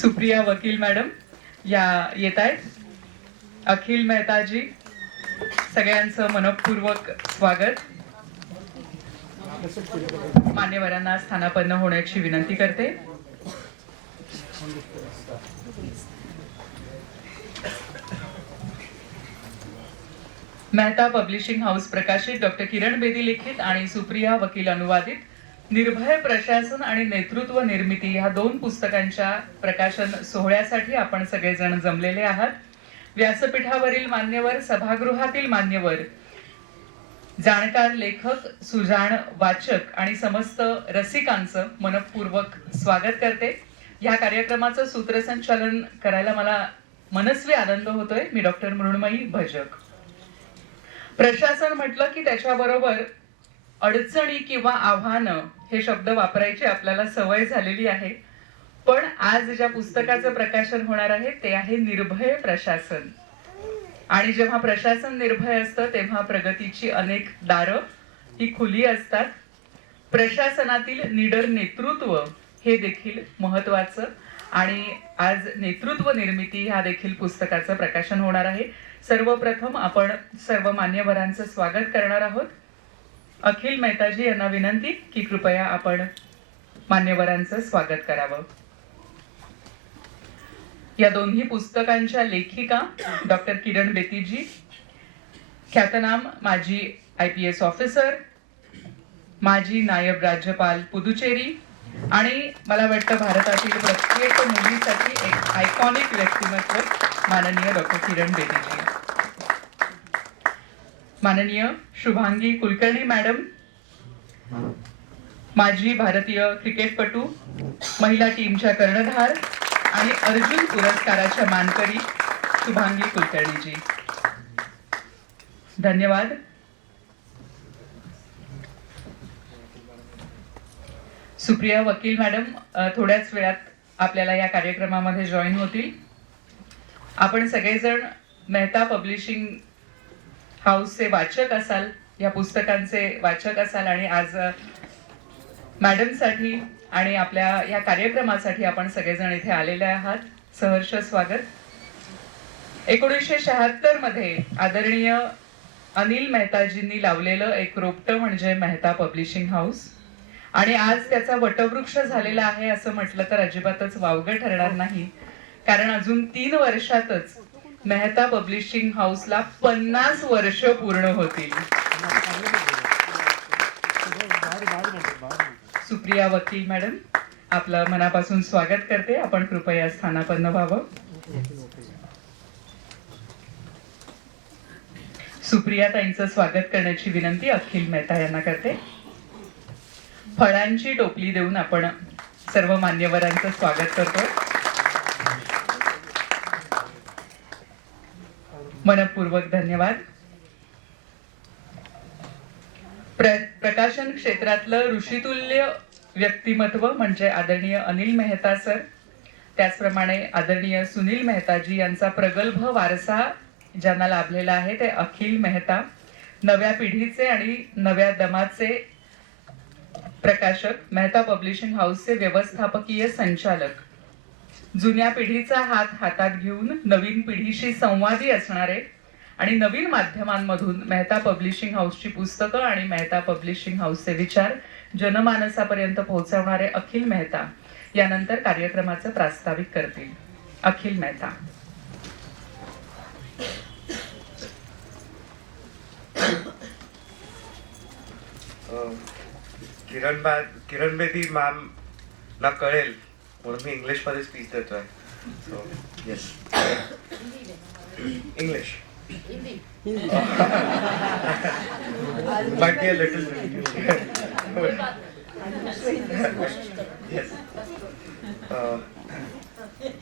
सुप्रिया वकील मॅडम या येत आहेत. अखिल मेहताजी, सगळ्यांचं मनपूर्वक स्वागत. मान्यवरांना स्थानापन्न होण्याची विनंती करते. मेहता पब्लिशिंग हाऊस प्रकाशित डॉक्टर किरण बेदी लिखित आणि सुप्रिया वकील अनुवादित निर्भय प्रशासन आणि नेतृत्व निर्मिती या दोन पुस्तकांच्या प्रकाशन सोहळ्यासाठी आपण सगळेजण जमलेले आहात. व्यासपीठावरील मान्यवर, सभागृहातील मान्यवर, जाणकार लेखक, सुजाण वाचक आणि समस्त रसिकांचं मनपूर्वक स्वागत करते. या कार्यक्रमाचं सूत्रसंचालन करायला मला मनस्वी आनंद होतोय. मी डॉक्टर मृण्मयी भजक. प्रशासन म्हटलं की त्याच्याबरोबर अडचणी किंवा आव्हानं हे शब्द वापरायची आपल्याला सवय झालेली आहे. पण आज ज्या पुस्तकाचं प्रकाशन होणार आहे ते आहे निर्भय प्रशासन. आणि जेव्हा प्रशासन निर्भय असतं तेव्हा प्रगतीची अनेक दारं ही खुली असतात. प्रशासनातील निडर नेतृत्व हे देखील महत्वाचं. आणि आज नेतृत्व निर्मिती ह्या देखील पुस्तकाचं प्रकाशन होणार आहे. सर्वप्रथम आपण सर्व मान्यवरांचं स्वागत करणार आहोत. अखिल मेहताजी यांना विनंती की कृपया आपण मान्यवरांचं स्वागत करावं. या दोन्ही पुस्तकांच्या लेखिका डॉक्टर किरण बेदीजी, ख्यातनाम माजी IPS ऑफिसर, माजी नायब राज्यपाल पुदुचेरी आणि मला वाटतं भारतातील प्रत्येक मुलीसाठी एक आयकॉनिक व्यक्तिमत्व माननीय डॉक्टर किरण बेदीजी. माननीय शुभांगी कुलकर्णी मॅडम, माजी भारतीय क्रिकेटपटू, महिला टीमच्या कर्णधार आणि अर्जुन पुरस्काराच्या मानकरी शुभांगी कुलकर्णीजी. धन्यवाद. सुप्रिया वकील मॅडम थोड्याच वेळात आपल्याला या कार्यक्रमामध्ये जॉईन होतील. आपण सगळेजण मेहता पब्लिशिंग हाऊसचे वाचक असाल, या पुस्तकांचे वाचक असाल आणि आज मॅडमसाठी आणि आपल्या या कार्यक्रमासाठी आपण सगळेजण इथे आलेले आहात. सहर्ष स्वागत. 1976 मध्ये आदरणीय अनिल मेहताजींनी लावलेलं एक रोपटं म्हणजे मेहता पब्लिशिंग हाऊस. आणि आज त्याचा वटवृक्ष झालेला आहे असं म्हटलं तर अजिबातच वावगं ठरणार नाही. कारण अजून 3 वर्षातच मेहता पब्लिशिंग हाऊसला 50 वर्ष पूर्ण होतील. सुप्रिया वकील मॅडम, आपलं मनापासून स्वागत करते. आपण कृपया स्थानापन्न व्हावं. सुप्रिया ताईंचं स्वागत करण्याची विनंती अखिल मेहता यांना करते. फळांची टोपली देऊन आपण सर्व मान्यवरांचं स्वागत करतो. मनपूर्वक धन्यवाद. प्रकाशन क्षेत्रातलं ऋषितुल्य व्यक्तिमत्व म्हणजे आदरणीय अनिल मेहता सर, त्याचप्रमाणे आदरणीय सुनील मेहताजी यांचा प्रगल्भ वारसा ज्यांना लाभलेला आहे ते अखिल मेहता, नव्या पिढीचे आणि नव्या दमाचे प्रकाशक, मेहता पब्लिशिंग हाऊसचे व्यवस्थापकीय संचालक, जुन्या पिढीचा हात हातात घेऊन नवीन पिढीशी संवादी असणारे आणि नवीन माध्यमांमधून मेहता पब्लिशिंग हाऊसची पुस्तकं आणि मेहता पब्लिशिंग हाऊसचे विचार जनमानसापर्यंत पोहोचवणारे अखिल मेहता यानंतर कार्यक्रमाचं प्रास्ताविक करतील. अखिल मेहता. किरण बेदी मॅम ना कळेल म्हणून मी इंग्लिश मध्ये स्पीच देतोय. So yes, English might be a little yes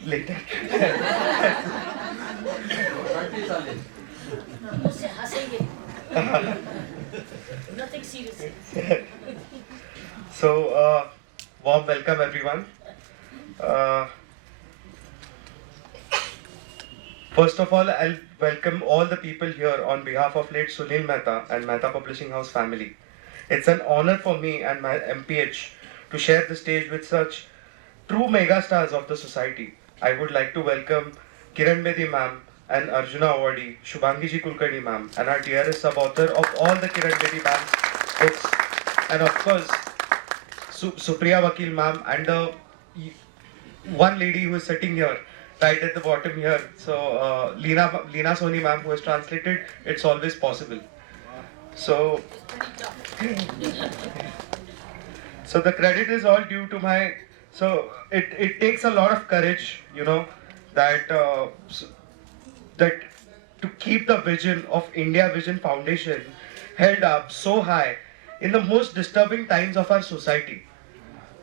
later. Nothing serious. So warm welcome everyone. First of all, I'll welcome all the people here on behalf of late Sunil Mehta and Mehta Publishing House family. It's an honor for me and my MPH to share the stage with such true megastars of the society. I would like to welcome Kiran Bedi ma'am and Arjuna awardee Shubhangi Ji Kulkarni ma'am and our dearest sub-author of all the Kiran Bedi ma'am's books, and of course Supriya Vakil ma'am and the one lady who is sitting here right at the bottom here. So Leena Soni ma'am, who has translated It's Always Possible. So the credit is all due to my. So it takes a lot of courage, you know, that that to keep the vision of India Vision Foundation held up so high in the most disturbing times of our society.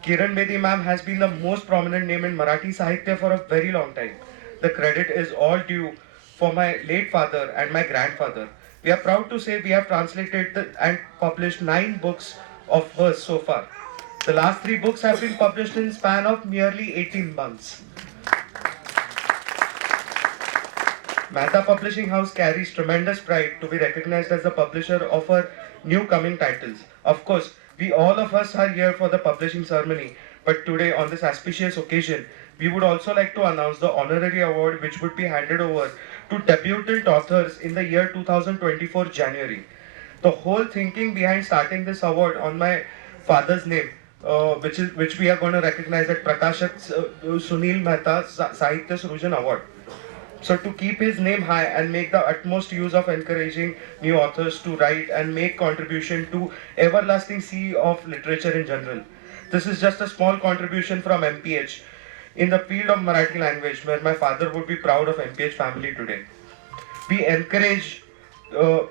Kiran Bedi ma'am has been the most prominent name in Marathi Sahitya for a very long time. The credit is all due for my late father and my grandfather. We are proud to say we have translated and published 9 books of hers so far. The last 3 books have been published in span of merely 18 months. Mehta Publishing House carries tremendous pride to be recognized as the publisher of her new coming titles. Of course, we all of us are here for the publishing ceremony, but today on this auspicious occasion, we would also like to announce the honorary award which would be handed over to debutant authors in the year 2024 January. The whole thinking behind starting this award on my father's name, which we are going to recognize at Prakashak Sunil Mehta Sahitya Srujan Award. So to keep his name high and make the utmost use of encouraging new authors to write and make contribution to everlasting sea of literature in general. This is just a small contribution from MPH in the field of Marathi language, where my father would be proud of MPH family today. We encourage to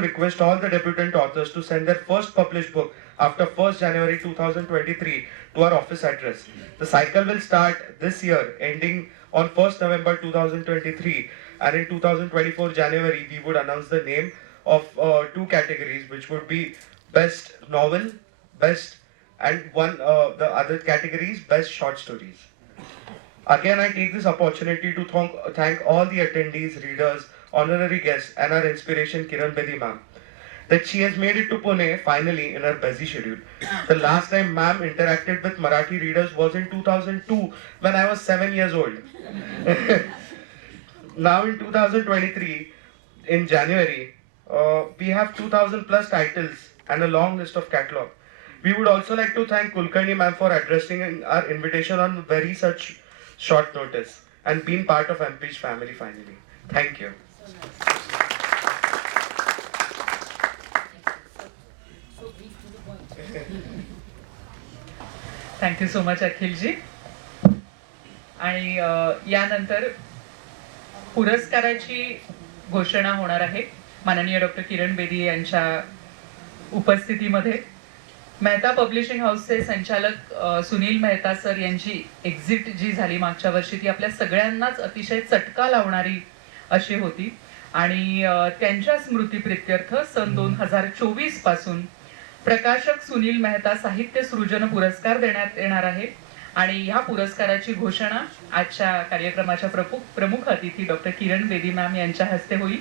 request all the debutant authors to send their first published book after 1st January 2023 to our office address. The cycle will start this year, ending on 1st November 2023, and in 2024 January we would announce the name of 2 categories, which would be Best Novel, Best, and the other categories Best Short Stories. Again, I take this opportunity to thank all the attendees, readers, honorary guests, and our inspiration Kiran Bedi ma'am, that she has made it to Pune finally in her busy schedule. The last time ma'am interacted with Marathi readers was in 2002 when I was 7 years old. Now in 2023, in January, we have 2000 plus titles and a long list of catalog. We would also like to thank Kulkarni ma'am for addressing our invitation on very such short notice and being part of MPH family finally. Thank you. So brief to the point. Thank you so much Akhilji. आणि यानंतर पुरस्काराची घोषणा होणार आहे माननीय doctor Kiran Bedi यांच्या उपस्थितीमध्ये. Mehta publishing हाऊसचे संचालक सुनील मेहता सर यांची एक्झिट जी झाली मागच्या वर्षी ती आपल्या सगळ्यांनाच अतिशय चटका लावणारी अशी होती, आणि त्यांच्या स्मृतीप्रित्यर्थ सन 2024 पासून प्रकाशक सुनील मेहता साहित्य सृजन पुरस्कार देण्यात येणार आहे. आणि ह्या पुरस्काराची घोषणा आजच्या कार्यक्रमाच्या प्रमुख अतिथी डॉक्टर किरण बेदी मैम यांच्या हस्ते होईल.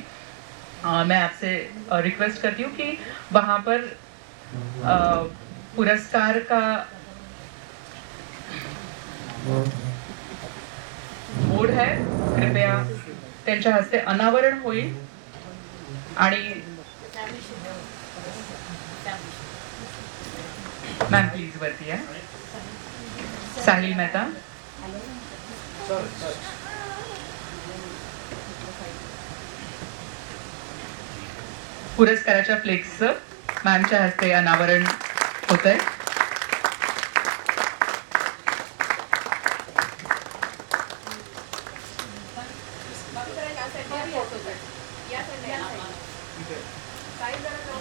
मैं आपसे रिक्वेस्ट करती हूँ कि वहां पर पुरस्कार का बोर्ड है, कृपया त्यांच्या हस्ते अनावरण होईल. आणि मैम प्लीज वरती या. साहिल मेहता. पुरस्काराच्या फ्लेक्सचं मॅमच्या हस्ते अनावरण होत आहे.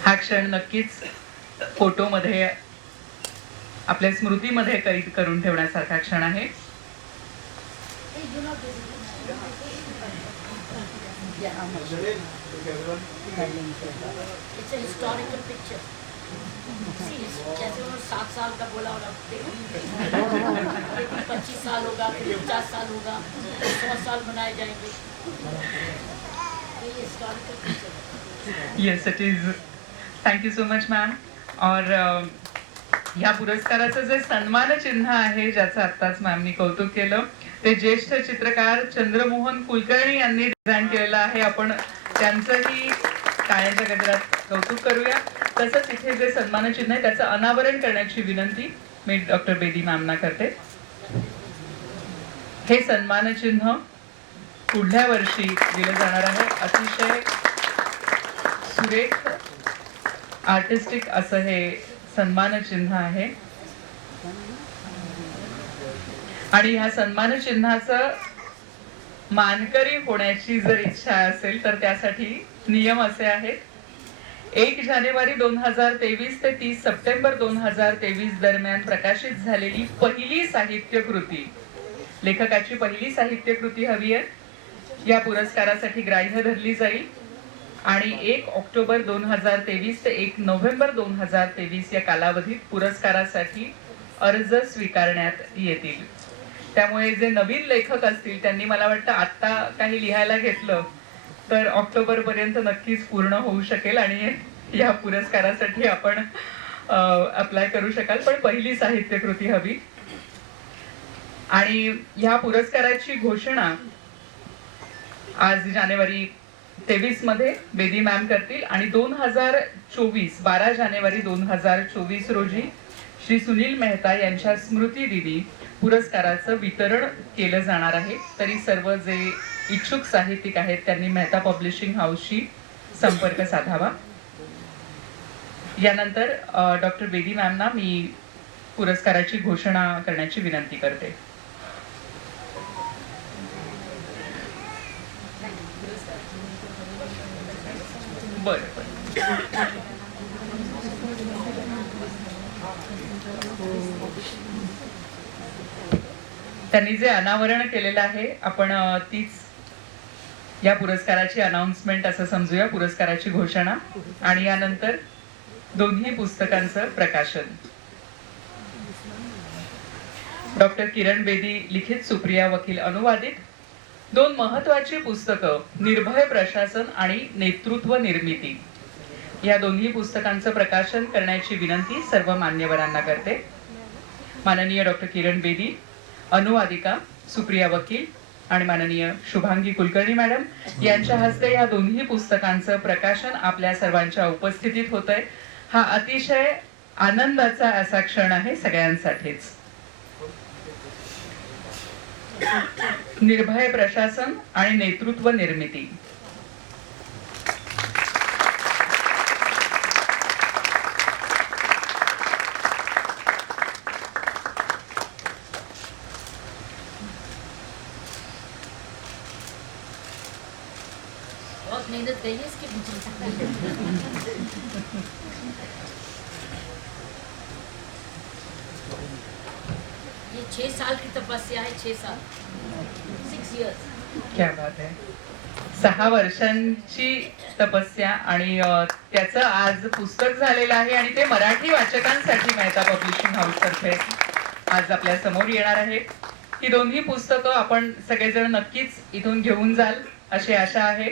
हा क्षण नक्कीच फोटोमध्ये आपल्या स्मृतीमध्ये कैद करून ठेवण्यासारखा क्षण आहे. It's a historical picture. See, जैसे उन्होंने 7 साल का बोला और अब देखो 25 साल होगा, फिर 50 साल होगा, 100 साल मनाए जाएंगे. ये historical picture. Yes, it is. Thank you so much, ma'am. और या पुरस्काराचं जे सन्मान चिन्ह आहे, ज्याचं आत्ताच मॅमनी कौतुक केलं, ते ज्येष्ठ चित्रकार चंद्रमोहन कुलकर्णी यांनी डिझाईन केलेलं आहे. आपण त्यांचंही टाळ्यांच्या गजरात कौतुक करूया. तसंच इथे जे सन्मान चिन्ह आहे त्याचं अनावरण करण्याची विनंती मी डॉक्टर बेदी मॅमना करते. हे सन्मान चिन्ह पुढल्या वर्षी दिलं जाणार आहे. अतिशय सुरेख आर्टिस्टिक असं हे सन्मान चिन्ह आहे आणि ह्या सन्मान चिन्हाचं मानकरी होण्याची जर इच्छा असेल तर त्यासाठी नियम असे आहेत. 1 जानेवारी 2023 ते 30 सप्टेंबर 2023 दरम्यान प्रकाशित झालेली पहिली साहित्य कृती, लेखकाची पहिली साहित्य कृती हवी आहे, या पुरस्कारासाठी ग्राह्य धरली जाईल आणि 1 ऑक्टोबर 2023 ते 1 नोव्हेंबर 2023 या कालावधीत पुरस्कारासाठी अर्ज स्वीकारण्यात येतील. त्यामुळे जे नवीन लेखक असतील त्यांनी मला वाटतं आत्ता काही लिहायला घेतलं तर ऑक्टोबर पर्यंत नक्कीच पूर्ण होऊ शकेल आणि या पुरस्कारासाठी आपण अप्लाय करू शकाल. पण पहिली साहित्य कृती हवी. आणि ह्या पुरस्काराची घोषणा आज जानेवारी 23 मध्ये बेदी मॅम करतील आणि 12 जानेवारी 2024 रोजी श्री सुनील मेहता यांच्या स्मृतिदिनी पुरस्काराचं वितरण केलं जाणार आहे. तरी सर्व जे इच्छुक साहित्यिक आहेत त्यांनी मेहता पब्लिशिंग हाऊसशी संपर्क साधावा. यानंतर डॉक्टर बेदी मॅमना मी पुरस्काराची घोषणा करण्याची विनंती करते. बरं. त्यांनी जे अनावरण केलेलं आहे आपण तीच या पुरस्काराची अनाउन्समेंट असं समजूया, पुरस्काराची घोषणा. आणि यानंतर दोन्ही पुस्तकांचं प्रकाशन. डॉक्टर किरण बेदी लिखित, सुप्रिया वकील अनुवादित 2 महत्वाची पुस्तकं, निर्भय प्रशासन आणि नेतृत्व निर्मिती, या दोन्ही पुस्तकांचं प्रकाशन करण्याची विनंती सर्व मान्यवरांना करते. माननीय डॉक्टर किरण बेदी, अनुवादिका सुप्रिया वकील आणि माननीय शुभांगी कुलकर्णी मॅडम यांच्या हस्ते या दोन्ही पुस्तकांचं प्रकाशन आपल्या सर्वांच्या उपस्थितीत होतंय. हा अतिशय आनंदाचा असा क्षण आहे सगळ्यांसाठीच. निर्भय प्रशासन आणि नेतृत्व निर्मिती. बहुत मेहनत गई है इसके पीछे। ये 6 साल की तपस्या है, 6 साल, 6 years। क्या बात आहे. 6 वर्षांची तपस्या आणि त्याचं आज पुस्तक झालेलं आहे आणि ते मराठी वाचकांसाठी मेहता पब्लिशिंग हाऊस तर्फे आज आपल्या समोर येणार आहे. ही दोन्ही पुस्तकं आपण सगळेजण नक्कीच इथून घेऊन जाल अशी आशा आहे.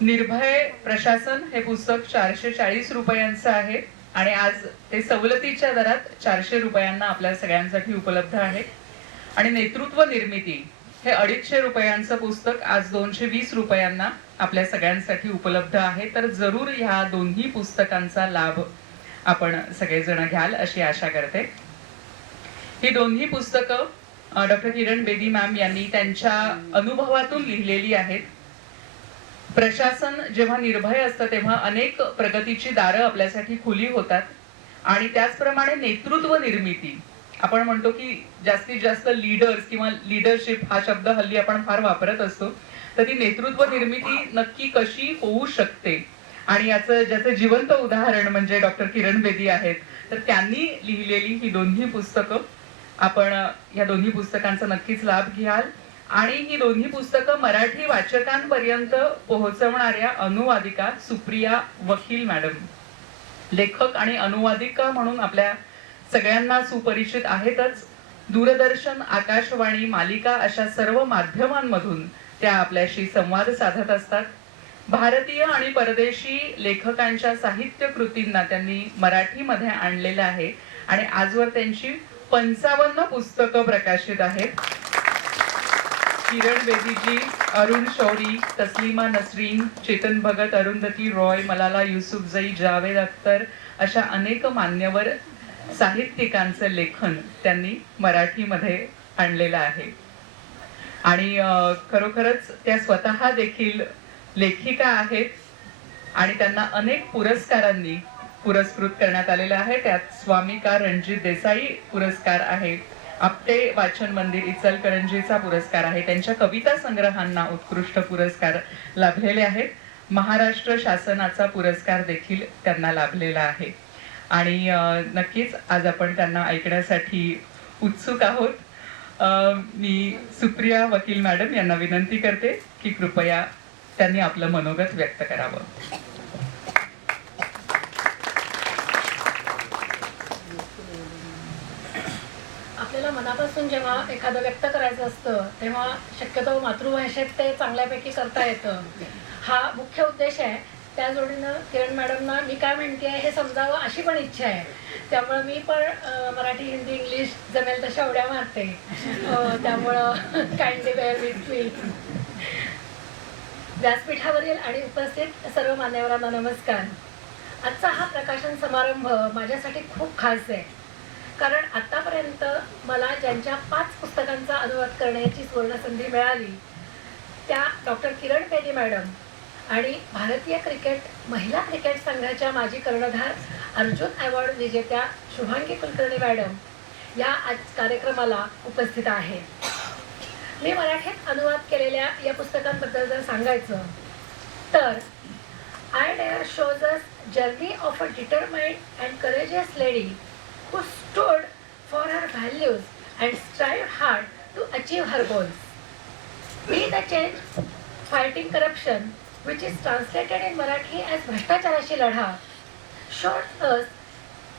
निर्भय प्रशासन हे पुस्तक 440 रुपयांचं आहे आणि आज ते सवलतीच्या दरात 400 रुपयांना आपल्या सगळ्यांसाठी उपलब्ध आहे. आणि नेतृत्व निर्मिती हे 250 रुपयांचं पुस्तक आज 220 रुपयांना आपल्या सगळ्यांसाठी उपलब्ध आहे. तर जरूर ह्या दोन्ही पुस्तकांचा लाभ आपण सगळेजण घ्याल अशी आशा करते. ही दोन्ही पुस्तकं डॉक्टर किरण बेदी मॅम यांनी त्यांच्या अनुभवातून लिहिलेली आहेत. प्रशासन जेव्हा निर्भय असतं तेव्हा अनेक प्रगतीची दारं आपल्यासाठी खुली होतात आणि त्याचप्रमाणे नेतृत्व निर्मिती, आपण म्हणतो की जास्तीत जास्त लीडर्स किंवा लीडरशिप हा शब्द हल्ली आपण फार वापरत असतो, तर ती नेतृत्व निर्मिती नक्की कशी होऊ शकते आणि ज्याचं जिवंत उदाहरण म्हणजे डॉक्टर किरण बेदी आहेत. तर त्यांनी लिहिलेली ही दोन्ही पुस्तकं आपण या दोन्ही पुस्तकांचा नक्कीच लाभ घ्याल आणि ही दोन्ही पुस्तकं मराठी वाचकांपर्यंत पोहोचवणाऱ्या अनुवादिका सुप्रिया वकील मॅडम, लेखक आणि अनुवादिका म्हणून आपल्या सगळ्यांना सुपरिचित आहेतच. दूरदर्शन, आकाशवाणी, मालिका अशा सर्व माध्यमांमधून त्या आपल्याशी संवाद साधत असतात. भारतीय आणि परदेशी लेखकांच्या साहित्य कृतींना त्यांनी मराठीमध्ये आणलेलं आहे आणि आजवर त्यांची 55 पुस्तकं प्रकाशित आहेत. किरण बेदीजी, अरुण शौरी, तस्लिमा नसरीन, चेतन भगत, अरुंधती रॉय, मलाला युसुफजई, जावेद अख्तर अशा अनेक मान्यवर साहित्यिकांचं लेखन त्यांनी मराठीमध्ये आणलेलं आहे. आणि खरोखरच त्या स्वतः देखील लेखिका आहेत आणि त्यांना अनेक पुरस्कारांनी पुरस्कृत करण्यात आलेलं आहे. त्यात स्वामिका रणजित देसाई पुरस्कार आहे, आपटे वाचन मंदिर इचलकरंजीचा पुरस्कार आहे, त्यांच्या कविता संग्रहांना उत्कृष्ट पुरस्कार लाभलेले आहेत. महाराष्ट्र शासनाचा पुरस्कार देखील त्यांना लाभलेला आहे. आणि नक्कीच आज आपण त्यांना ऐकण्यासाठी उत्सुक आहोत. मी सुप्रिया वकील मॅडम यांना विनंती करते की कृपया त्यांनी आपलं मनोगत व्यक्त करावं. आपल्याला मनापासून जेव्हा एखादं व्यक्त करायचं असतं तेव्हा शक्यतो मातृभाषेत ते चांगल्यापैकी करता येतं, हा मुख्य उद्देश आहे. त्या जोडीनं किरण मॅडमना मी काय म्हणते हे समजावं अशी पण इच्छा आहे. त्यामुळं मी पण मराठी, हिंदी, इंग्लिश जमेल तशा उड्या मारते. त्यामुळं काइंडली बेअर विथ मी. व्यासपीठावरील आणि उपस्थित सर्व मान्यवरांना नमस्कार. आजचा हा प्रकाशन समारंभ माझ्यासाठी खूप खास आहे, कारण आतापर्यंत मला ज्यांच्या 5 पुस्तकांचा अनुवाद करण्याची सुवर्णसंधी मिळाली त्या डॉक्टर किरण बेदी मॅडम आणि भारतीय महिला क्रिकेट संघाच्या माजी कर्णधार अर्जुन अवॉर्ड विजेत्या शुभांगी कुलकर्णी मॅडम या आज कार्यक्रमाला उपस्थित आहे. मी मराठीत अनुवाद केलेल्या या पुस्तकांबद्दल जर सांगायचं तर I dare shows us journey of a determined and courageous lady who stood for her values and strived hard to achieve her goals. Be the change fighting corruption, which is translated in Marathi as भ्रष्टाचाराशी लढा, shows us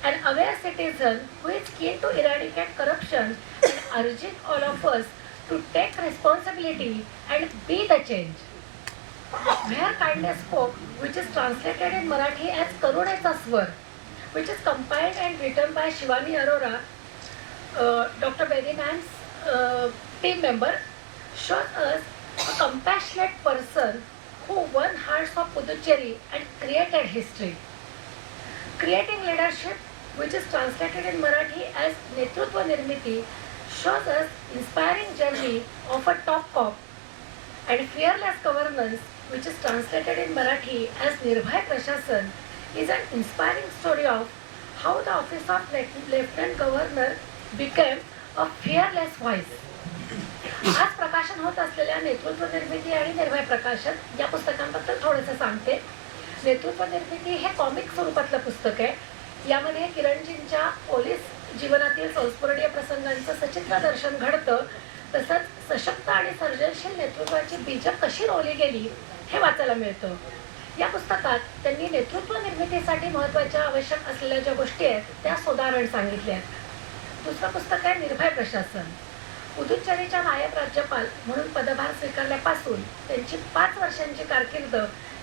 an aware citizen who is keen to eradicate corruption and urging all of us to take responsibility and be the change. Where kindness spoke, which is translated in Marathi as करुणेचा स्वर, which is compiled and written by Shivani Arora, Dr. Bedi ma'am's team member, shows us a compassionate person who won hearts of Puducherry and created history. Creating leadership, which is translated in Marathi as Netrutva Nirmiti, shows us inspiring journey of a top cop, and fearless governance, which is translated in Marathi as Nirbhay Prashasan, is an inspiring story of how the office of Lieutenant Governor became a fearless voice. आज प्रकाशन होत असलेल्या नेतृत्व निर्मिती आणि निर्भय प्रकाशन या पुस्तकांबद्दल थोडंसं सांगते. नेतृत्व निर्मिती हे कॉमिक स्वरूपातलं पुस्तक आहे. यामध्ये किरणजींच्या पोलीस जीवनातील संस्मरणीय प्रसंगांचं सचित्र दर्शन घडतं. तसंच सशक्त आणि सर्जनशील नेतृत्वाची बीजं कशी रोवली गेली हे वाचायला मिळतं. या पुस्तकात त्यांनी नेतृत्व निर्मितीसाठी महत्त्वाच्या आवश्यक असलेल्या ज्या गोष्टी आहेत त्या सोदाहरण सांगितल्या आहेत. दुसरं पुस्तक आहे निर्भय प्रशासन. पुदुच्चेरीच्या नायब राज्यपाल म्हणून पदभार स्वीकारल्यापासून त्यांची 5 वर्षांची कारकीर्द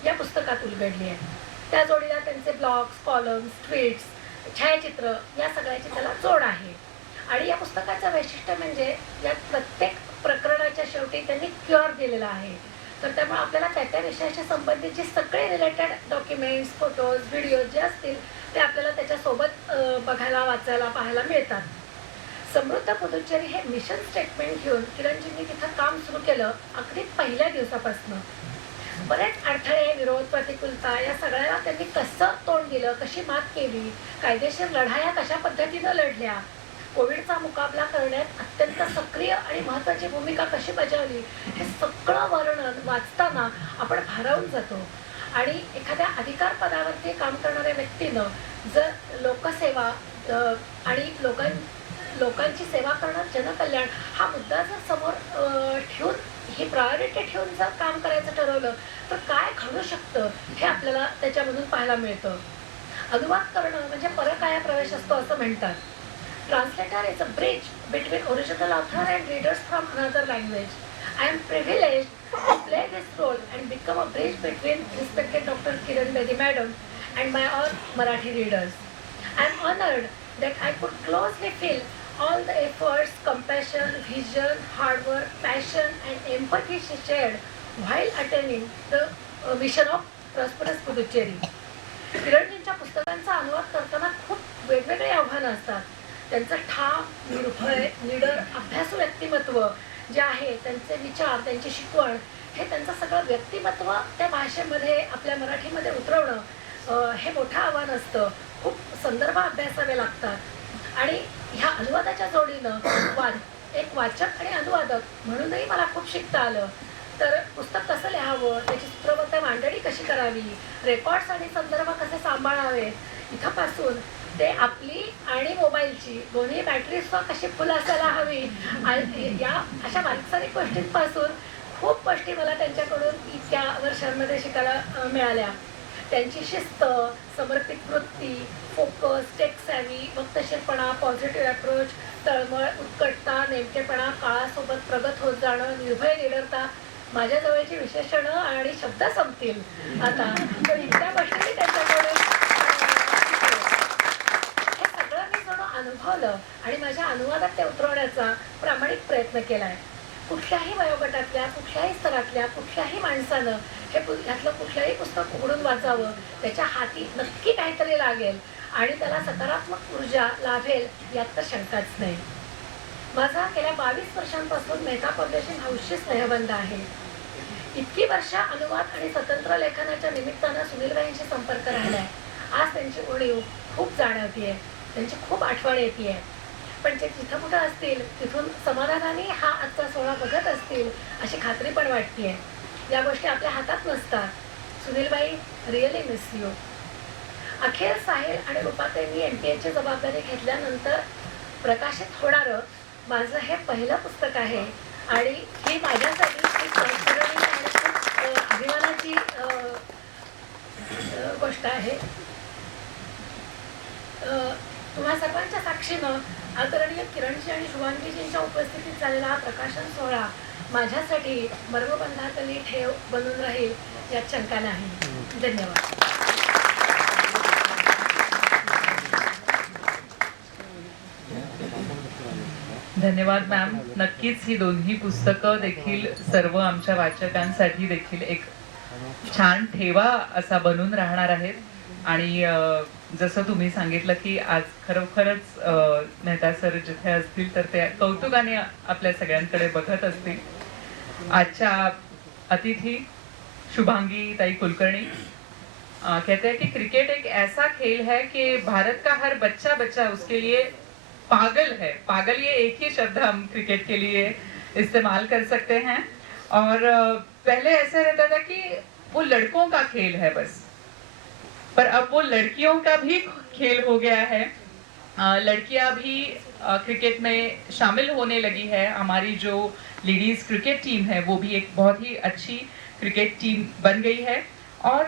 या पुस्तकात उलगडली आहे. त्या जोडीला त्यांचे ब्लॉग्स, कॉलम्स, ट्वीट्स, छायाचित्र या सगळ्याची त्याला जोड आहे. आणि या पुस्तकाचं वैशिष्ट्य म्हणजे यात प्रत्येक प्रकरणाच्या शेवटी त्यांनी क्युआर दिलेला आहे. तर त्यामुळे आपल्याला त्या विषयाशी संबंधितचे सगळे रिलेटेड डॉक्युमेंट्स, फोटोज, व्हिडिओज जे असतील ते आपल्याला त्याच्यासोबत बघायला, वाचायला, पाहायला मिळतात. समृद्ध पुदुच्चेरी हे मिशन स्टेटमेंट घेऊन किरणजींनी तिथं काम सुरू केलं अगदी पहिल्या दिवसापासून. बरेच अडथळे, विरोध, प्रतिकूलता या सगळ्याला त्यांनी कसं तोंड दिलं, कशी मात केली, कायदेशीर लढाया कशा पद्धतीनं लढल्या, कोविडचा मुकाबला करण्यात अत्यंत सक्रिय आणि महत्त्वाची भूमिका कशी बजावली, हे सगळं वर्णन वाचताना आपण भारावून जातो. आणि एखाद्या अधिकार पदावरती काम करणाऱ्या व्यक्तीनं जर लोकसेवा आणि लोकांची सेवा करणं, जनकल्याण हा मुद्दा जर समोर ठेवून, ही प्रायोरिटी ठेवून जर काम करायचं ठरवलं तर काय घडू शकतं हे आपल्याला त्याच्यामधून पाहायला मिळतं. अनुवाद करणं म्हणजे परकाया प्रवेश असतो असं म्हणतात. Translator is a bridge between original author and readers from another language. I am privileged to play this role and become a bridge between respected Dr. Kiran Bedi Madam and my all Marathi readers. I am honored that I could closely feel all the efforts, compassion, vision, hard work, passion and empathy she shared while attaining the mission of Prosperous Puducherry. किरणजींच्या पुस्तकांचा अनुवाद करताना खूप वेगवेगळे आव्हानं असतात. त्यांचं ठाम, निर्भय, निडर, अभ्यासू व्यक्तिमत्व जे आहे, त्यांचे विचार, त्यांची शिकवण, हे त्यांचं सगळं व्यक्तिमत्व त्या भाषेमध्ये आपल्या मराठीमध्ये उतरवणं हे मोठं आव्हान असतं. खूप संदर्भ अभ्यासावे लागतात आणि ह्या अनुवादाच्या जोडीनं एक वाचक आणि अनुवादक म्हणूनही मला खूप शिकता आलं. तर पुस्तक कसं लिहावं, त्याची सूत्रबद्ध मांडणी कशी करावी, रेकॉर्ड्स आणि संदर्भ कसे सांभाळावे, इथपासून ते आपली आणि मोबाईलची दोन्ही बॅटरी कशी फुल असायला हवी, या अशा बारीक गोष्टींपासून खूप गोष्टी मला त्यांच्याकडून इतक्या वर्षांमध्ये शिकायला मिळाल्या. त्यांची शिस्त, समर्पित वृत्ती, फोकस, टेक सॅव्ही, वक्तशीरपणा, पॉझिटिव्ह अप्रोच, तळमळ, उत्कटता, नेमकेपणा, काळासोबत प्रगत होत जाणं, निर्भय निडरता, माझ्या जवळची विशेषणं आणि शब्द संपतील आता, तर इतक्या गोष्टी मी त्यांच्याकडून हे सगळं मी जणू अनुभवलं आणि माझ्या अनुवादात ते उतरवण्याचा प्रामाणिक प्रयत्न केलाय. कुठल्याही वयोगटातल्या, कुठल्याही स्तरातल्या, कुठल्याही माणसानं ह्यातलं कुठलंही पुस्तक उघडून वाचावं, त्याच्या हाती नक्की काहीतरी लागेल आणि त्याला सकारात्मक ऊर्जा लाभेल यात तर शंकाच नाही. माझा गेल्या 22 वर्षांपासून मेहता पब्लिशिंग हाऊसशी स्नेहबंध आहे. इतकी वर्ष अनुवाद आणि स्वतंत्र लेखनाच्या निमित्तानं सुनीलबाईंशी संपर्क राहिलाय. आज त्यांची उणीव खूप जाणवतीये, त्यांची खूप आठवण येते. पण ते जिथं कुठं असतील तिथून समाधानाने हा आजचा सोहळा बघत असतील अशी खात्री पण वाटतेय. या गोष्टी आपल्या हातात नसतात. सुनीलबाई, रिअली मिस यू. अखेर साहिल आणि रुपाताईंनी MPAची जबाबदारी घेतल्यानंतर प्रकाशित होणारं माझं हे पहिलं पुस्तक आहे आणि ही माझ्यासाठी एक संस्मरणीय आणि खूप अभिमानाची गोष्ट आहे. तुम्हा सर्वांच्या साक्षीनं आदरणीय किरणजी आणि शुभांगीजींच्या उपस्थितीत झालेला हा प्रकाशन सोहळा माझ्यासाठी मर्मबंधातली ठेव बनून राहील यात शंका नाही. धन्यवाद. धन्यवाद मॅम. नक्कीच ही दोन्ही पुस्तकं देखील सर्व आमच्या वाचकांसाठी देखील एक छान ठेवा असा बनून राहणार आहेत. आणि जसं तुम्ही सांगितलं की आज खरोखरच मेहता सर जिथे असतील तर ते कौतुकाने आपल्या सगळ्यांकडे बघत असतील. आजच्या अतिथी शुभांगी ताई कुलकर्णी कहते हैं कि क्रिकेट एक ऐसा खेल है कि भारत का हर बच्चा बच्चा उसके लिए पागल है. पागल ये एक ही शब्द हम क्रिकेट के लिए इस्तेमाल कर सकते हैं. और पहले ऐसा रहता था कि वो लड़कों का खेल है बस, पर अब वो लड़कियों का भी खेल हो गया है. लड़कियां भी क्रिकेट में शामिल होने लगी है. हमारी जो लेडीज क्रिकेट टीम है वो भी एक बहुत ही अच्छी क्रिकेट टीम बन गई है. और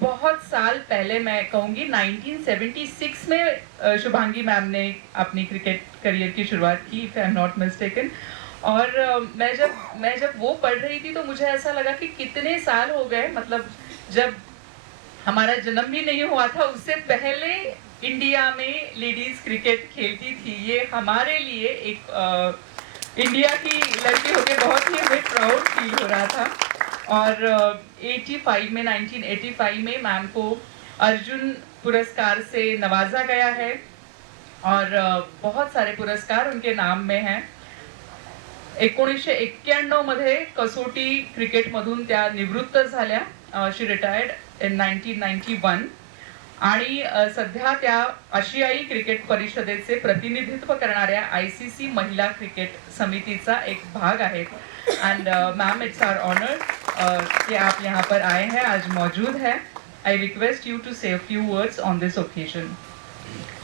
बहुत साल पहले, मैं कहूँगी 1976 में शुभांगी मैम ने अपनी क्रिकेट करियर की शुरुआत की, if I am not mistaken. और मैं जब वो पढ़ रही थी तो मुझे ऐसा लगा कि कितने साल हो गए, मतलब जब हमारा जन्म भी नहीं हुआ था उससे पहले इंडिया में लेडीज क्रिकेट खेलती थी. ये हमारे लिए एक इंडिया की लड़की होके बहुत ही हमें प्राउड फील हो रहा था. और 1985 में मैम को अर्जुन पुरस्कार से नवाजा गया है और बहुत सारे पुरस्कार उनके नाम में हैं. 1991 मध्ये कसोटी क्रिकेट मधून त्या निवृत्त झाल्या. शी रिटायर्ड इन 1991 आणि सध्या त्या आशियाई क्रिकेट परिषदेचे प्रतिनिधित्व करणाऱ्या ICC महिला क्रिकेट समितीचा एक भाग आहेत. And ma'am, it's our honour कि आप यहाँ पर आए हैं, आज मौजूद है. I request you to say a few words on this occasion.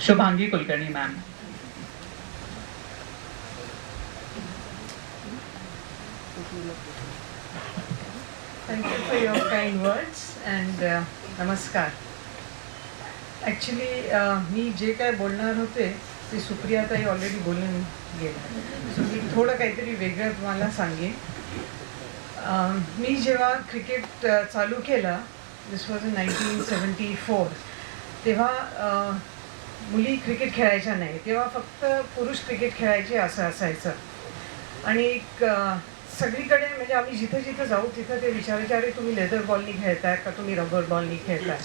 Shubhangi Kulkarni ma'am. Thank you for your kind words and नमस्कार. ॲक्च्युली मी जे काय बोलणार होते ते सुप्रियाताई ऑलरेडी बोलून गेल्या. सो मी थोडं काहीतरी वेगळं तुम्हाला सांगेन. मी जेव्हा क्रिकेट चालू केलं, दिस वॉज इन 1974, तेव्हा मुली क्रिकेट खेळायच्या नाही, तेव्हा फक्त पुरुष क्रिकेट खेळायचे असं असायचं. आणि सगळीकडे म्हणजे आम्ही जिथं जिथं जाऊ तिथं ते विचारायचे, अरे तुम्ही लेदर बॉलनी खेळताय का तुम्ही रबर बॉलनी खेळताय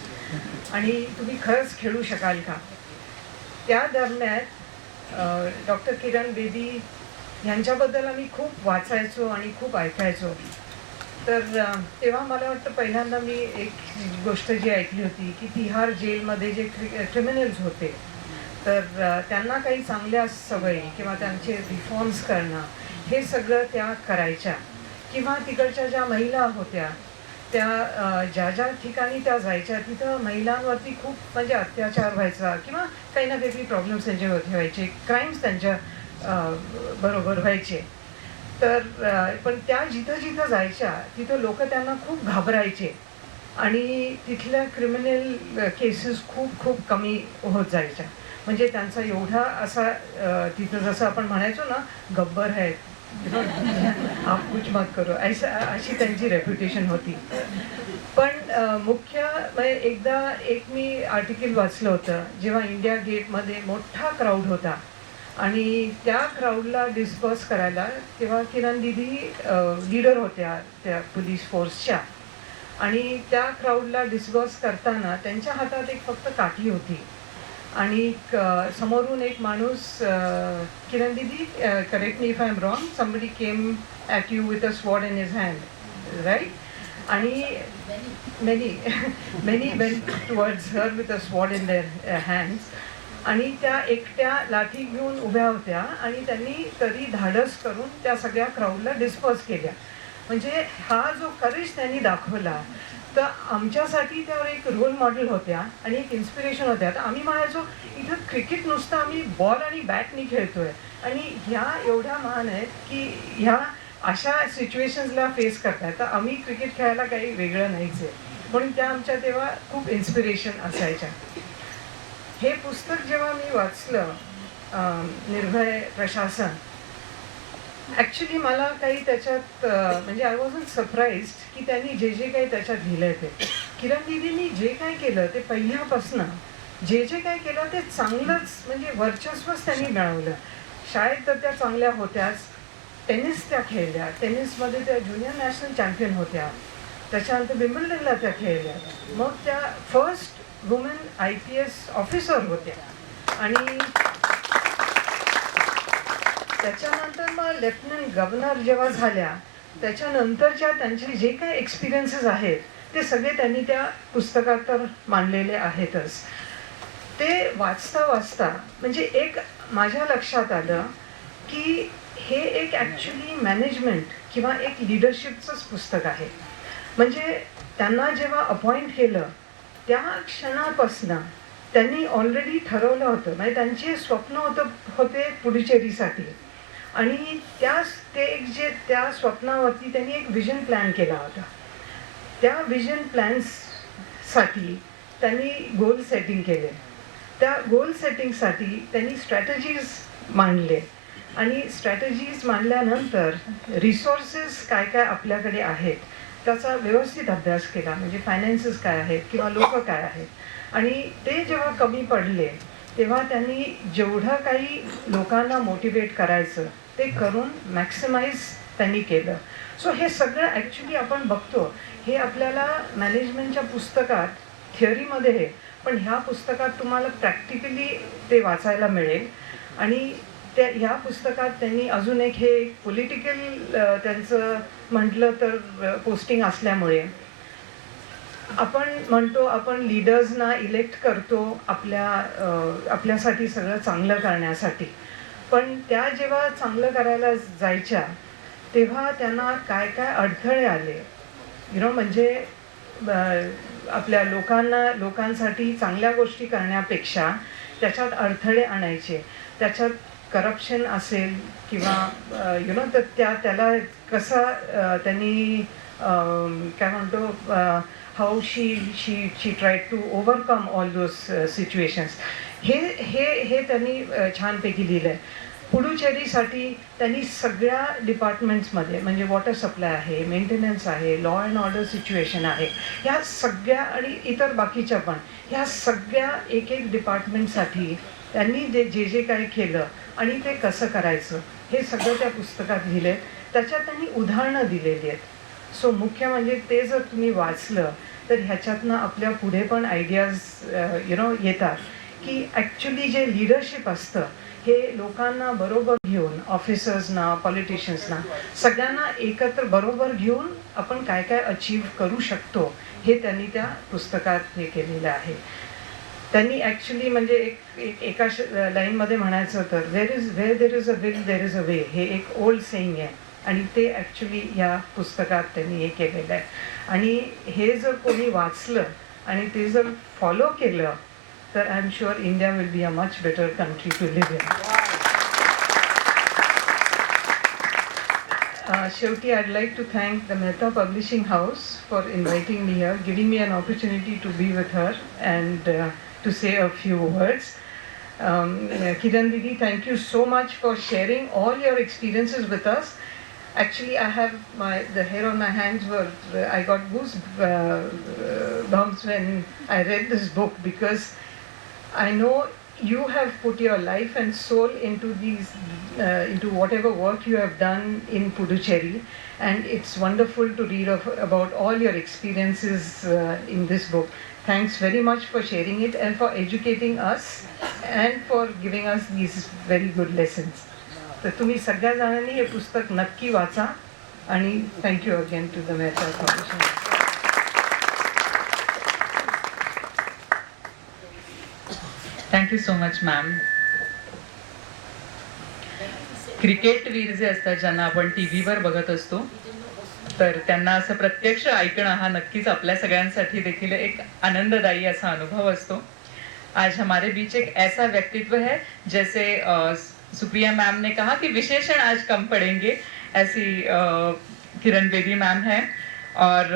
आणि तुम्ही खरंच खेळू शकाल का. त्या दरम्यान डॉक्टर किरण बेदी यांच्याबद्दल आम्ही खूप वाचायचो आणि खूप ऐकायचो. तर तेव्हा मला वाटतं पहिल्यांदा मी एक गोष्ट जी ऐकली होती की तिहार जेलमध्ये जे क्रिमिनल्स होते तर त्यांना काही चांगल्या सवयी किंवा त्यांचे रिफॉर्म्स करणं हे सगळं त्या करायच्या. किंवा तिकडच्या ज्या महिला होत्या त्या ज्या ज्या ठिकाणी त्या जायच्या तिथं महिलांवरती खूप म्हणजे अत्याचार व्हायचा किंवा काही ना काहीतरी प्रॉब्लेम्स त्यांच्यावरती व्हायचे, क्राईम्स त्यांच्या बरोबर व्हायचे. तर पण त्या जिथं जिथं जायच्या तिथं लोक त्यांना खूप घाबरायचे आणि तिथल्या क्रिमिनल केसेस खूप खूप कमी होत जायच्या. म्हणजे त्यांचा एवढा असा तिथं जसं आपण म्हणायचो ना गब्बर आहे आप कुछ मत करो अशी त्यांची रेप्युटेशन होती. पण मुख्य म्हणजे एकदा एक मी आर्टिकल वाचलं होतं जेव्हा इंडिया गेटमध्ये मोठा क्राऊड होता आणि त्या क्राऊडला डिस्पर्स करायला तेव्हा किरण दिदी लीडर होत्या त्या पोलीस फोर्सच्या आणि त्या क्राऊडला डिस्पर्स करताना त्यांच्या हातात एक फक्त काठी होती आणि समोरून एक माणूस किरण दिदी correct me if I am wrong somebody came at you with a sword in his hand right आणि many went towards her with a sword in their hands आणि त्या एकट्या लाठी घेऊन उभ्या होत्या आणि त्यांनी तरी धाडस करून त्या सगळ्या क्राऊडला डिस्पर्स केल्या. म्हणजे हा जो करेज त्यांनी दाखवला तर आमच्यासाठी त्या एक रोल मॉडेल होत्या आणि एक इन्स्पिरेशन होत्या. तर आम्ही म्हणायचो इथं क्रिकेट नुसतं आम्ही बॉल आणि बॅटनी खेळतोय आणि ह्या एवढ्या महान आहेत की ह्या अशा सिच्युएशन्सला फेस करतायत तर आम्ही क्रिकेट खेळायला काही वेगळं नाहीच आहे. म्हणून त्या आमच्या तेव्हा खूप इन्स्पिरेशन असायच्या. हे पुस्तक जेव्हा मी वाचलं निर्भय प्रशासन ॲक्च्युली मला काही त्याच्यात म्हणजे आय वॉजंट सरप्राईज्ड की त्यांनी जे जे काही त्याच्यात लिहिलं ते किरण दिदींनी जे काय केलं ते पहिल्यापासनं जे जे काय केलं ते चांगलंच म्हणजे वर्चस्वच त्यांनी मिळवलं. शाळेत तर त्या चांगल्या होत्याच, टेनिस त्या खेळल्या, टेनिसमध्ये त्या ज्युनियर नॅशनल चॅम्पियन होत्या, त्याच्यानंतर विम्बल्डनला त्या खेळल्या, मग त्या फर्स्ट वुमेन IPS ऑफिसर होत्या आणि त्याच्यानंतर मग लेफ्टनंट गव्हर्नर जेव्हा झाल्या त्याच्यानंतरच्या त्यांचे जे काही एक्सपिरियन्सेस आहेत ते सगळे त्यांनी त्या पुस्तकात तर मांडलेले आहेतच. ते वाचता वाचता म्हणजे एक माझ्या लक्षात आलं की हे एक ॲक्च्युली मॅनेजमेंट किंवा एक लिडरशिपचंच पुस्तक आहे. म्हणजे त्यांना जेव्हा अपॉइंट केलं त्या क्षणापासनं त्यांनी ऑलरेडी ठरवलं होतं म्हणजे त्यांचे स्वप्न होते पुडुचेरीसाठी आणि ते एक जे त्या स्वप्नावरती त्यांनी एक विजन प्लॅन केला होता. त्या विजन प्लॅन्ससाठी त्यांनी गोल सेटिंग केले. त्या गोल सेटिंगसाठी त्यांनी स्ट्रॅटजीज मांडले आणि स्ट्रॅटजीज मांडल्यानंतर रिसोर्सेस काय काय आपल्याकडे आहेत त्याचा व्यवस्थित अभ्यास केला. म्हणजे फायनान्सेस काय आहेत किंवा लोक काय आहेत आणि ते जेव्हा कमी पडले तेव्हा त्यांनी जेवढं काही लोकांना मोटिवेट करायचं ते करून मॅक्सिमाइज त्यांनी केलं. सो हे सगळं ॲक्च्युली आपण बघतो हे आपल्याला मॅनेजमेंटच्या पुस्तकात थिअरीमध्ये आहे पण ह्या पुस्तकात तुम्हाला प्रॅक्टिकली ते वाचायला मिळेल. आणि ह्या पुस्तकात त्यांनी अजून एक हे पॉलिटिकल त्यांचं म्हटलं तर पोस्टिंग असल्यामुळे आपण म्हणतो आपण लीडर्सना इलेक्ट करतो आपल्यासाठी सगळं चांगलं करण्यासाठी पण त्या जेव्हा चांगलं करायला जायच्या तेव्हा त्यांना काय काय अडथळे आले म्हणजे आपल्या लोकांसाठी चांगल्या गोष्टी करण्यापेक्षा त्याच्यात अडथळे आणायचे. त्याच्यात करप्शन असेल किंवा तर त्याला कसं त्यांनी काय म्हणतो how she try to overcome all those situations हे त्यांनी छानपैकी लिहिलं आहे. पुडुचेरीसाठी त्यांनी सगळ्या डिपार्टमेंट्समध्ये म्हणजे वॉटर सप्लाय आहे, मेंटेनन्स आहे, लॉ अँड ऑर्डर सिच्युएशन आहे, ह्या सगळ्या आणि इतर बाकीच्या पण ह्या सगळ्या एक एक डिपार्टमेंटसाठी त्यांनी जे जे काही केलं आणि ते कसं करायचं हे सगळं त्या पुस्तकात लिहिलं. त्याच्यात त्यांनी उदाहरणं दिलेली आहेत. सो मुख्य म्हणजे ते जर तुम्ही वाचलं तर ह्याच्यातनं आपल्या पुढे पण आयडियाज येतात की ॲक्च्युली जे लिडरशिप असतं हे लोकांना बरोबर घेऊन, ऑफिसर्सना, पॉलिटिशियन्सना, सगळ्यांना एकत्र बरोबर घेऊन आपण काय काय अचीव करू शकतो हे त्यांनी त्या पुस्तकात हे केलेलं आहे. त्यांनी ॲक्च्युली म्हणजे एका लाईनमध्ये म्हणायचं तर where there is a will there is a way, हे एक ओल्ड सेईंग आहे आणि ते ॲक्च्युली ह्या पुस्तकात त्यांनी हे केलेलं आहे. आणि हे जर कोणी वाचलं आणि ते जर फॉलो केलं तर I am sure India will be a much better country to live in. शेवटी I'd like to thank the Mehta Publishing House for inviting me here, giving me an opportunity to be with her and to say a few words. Kiran Didi, thank you so much for sharing all your experiences with us. Actually, I have the hair on my hands I got goosebumps when I read this book because I know you have put your life and soul into into whatever work you have done in Puducherry, and it's wonderful to read about all your experiences in this book. Thanks very much for sharing it and for educating us and for giving us these very good lessons. तर तुम्ही सगळ्या जणांनी हे पुस्तक नक्की वाचा आणि thank you again to the Mehta foundation. Thank you so much ma'am. क्रिकेटवीर जे असतात ज्यांना आपण टीव्हीवर बघत असतो तर त्यांना असं प्रत्यक्ष ऐकणं हा नक्कीच आपल्या सगळ्यांसाठी देखील एक आनंददायी असा अनुभव असतो. आज हमारे बीच एक ऐसा व्यक्तित्व है, जैसे सुप्रिया मैम ने कहा कि विशेषण आज कम पड़ेंगे, ऐसी किरण बेदी मैम है. और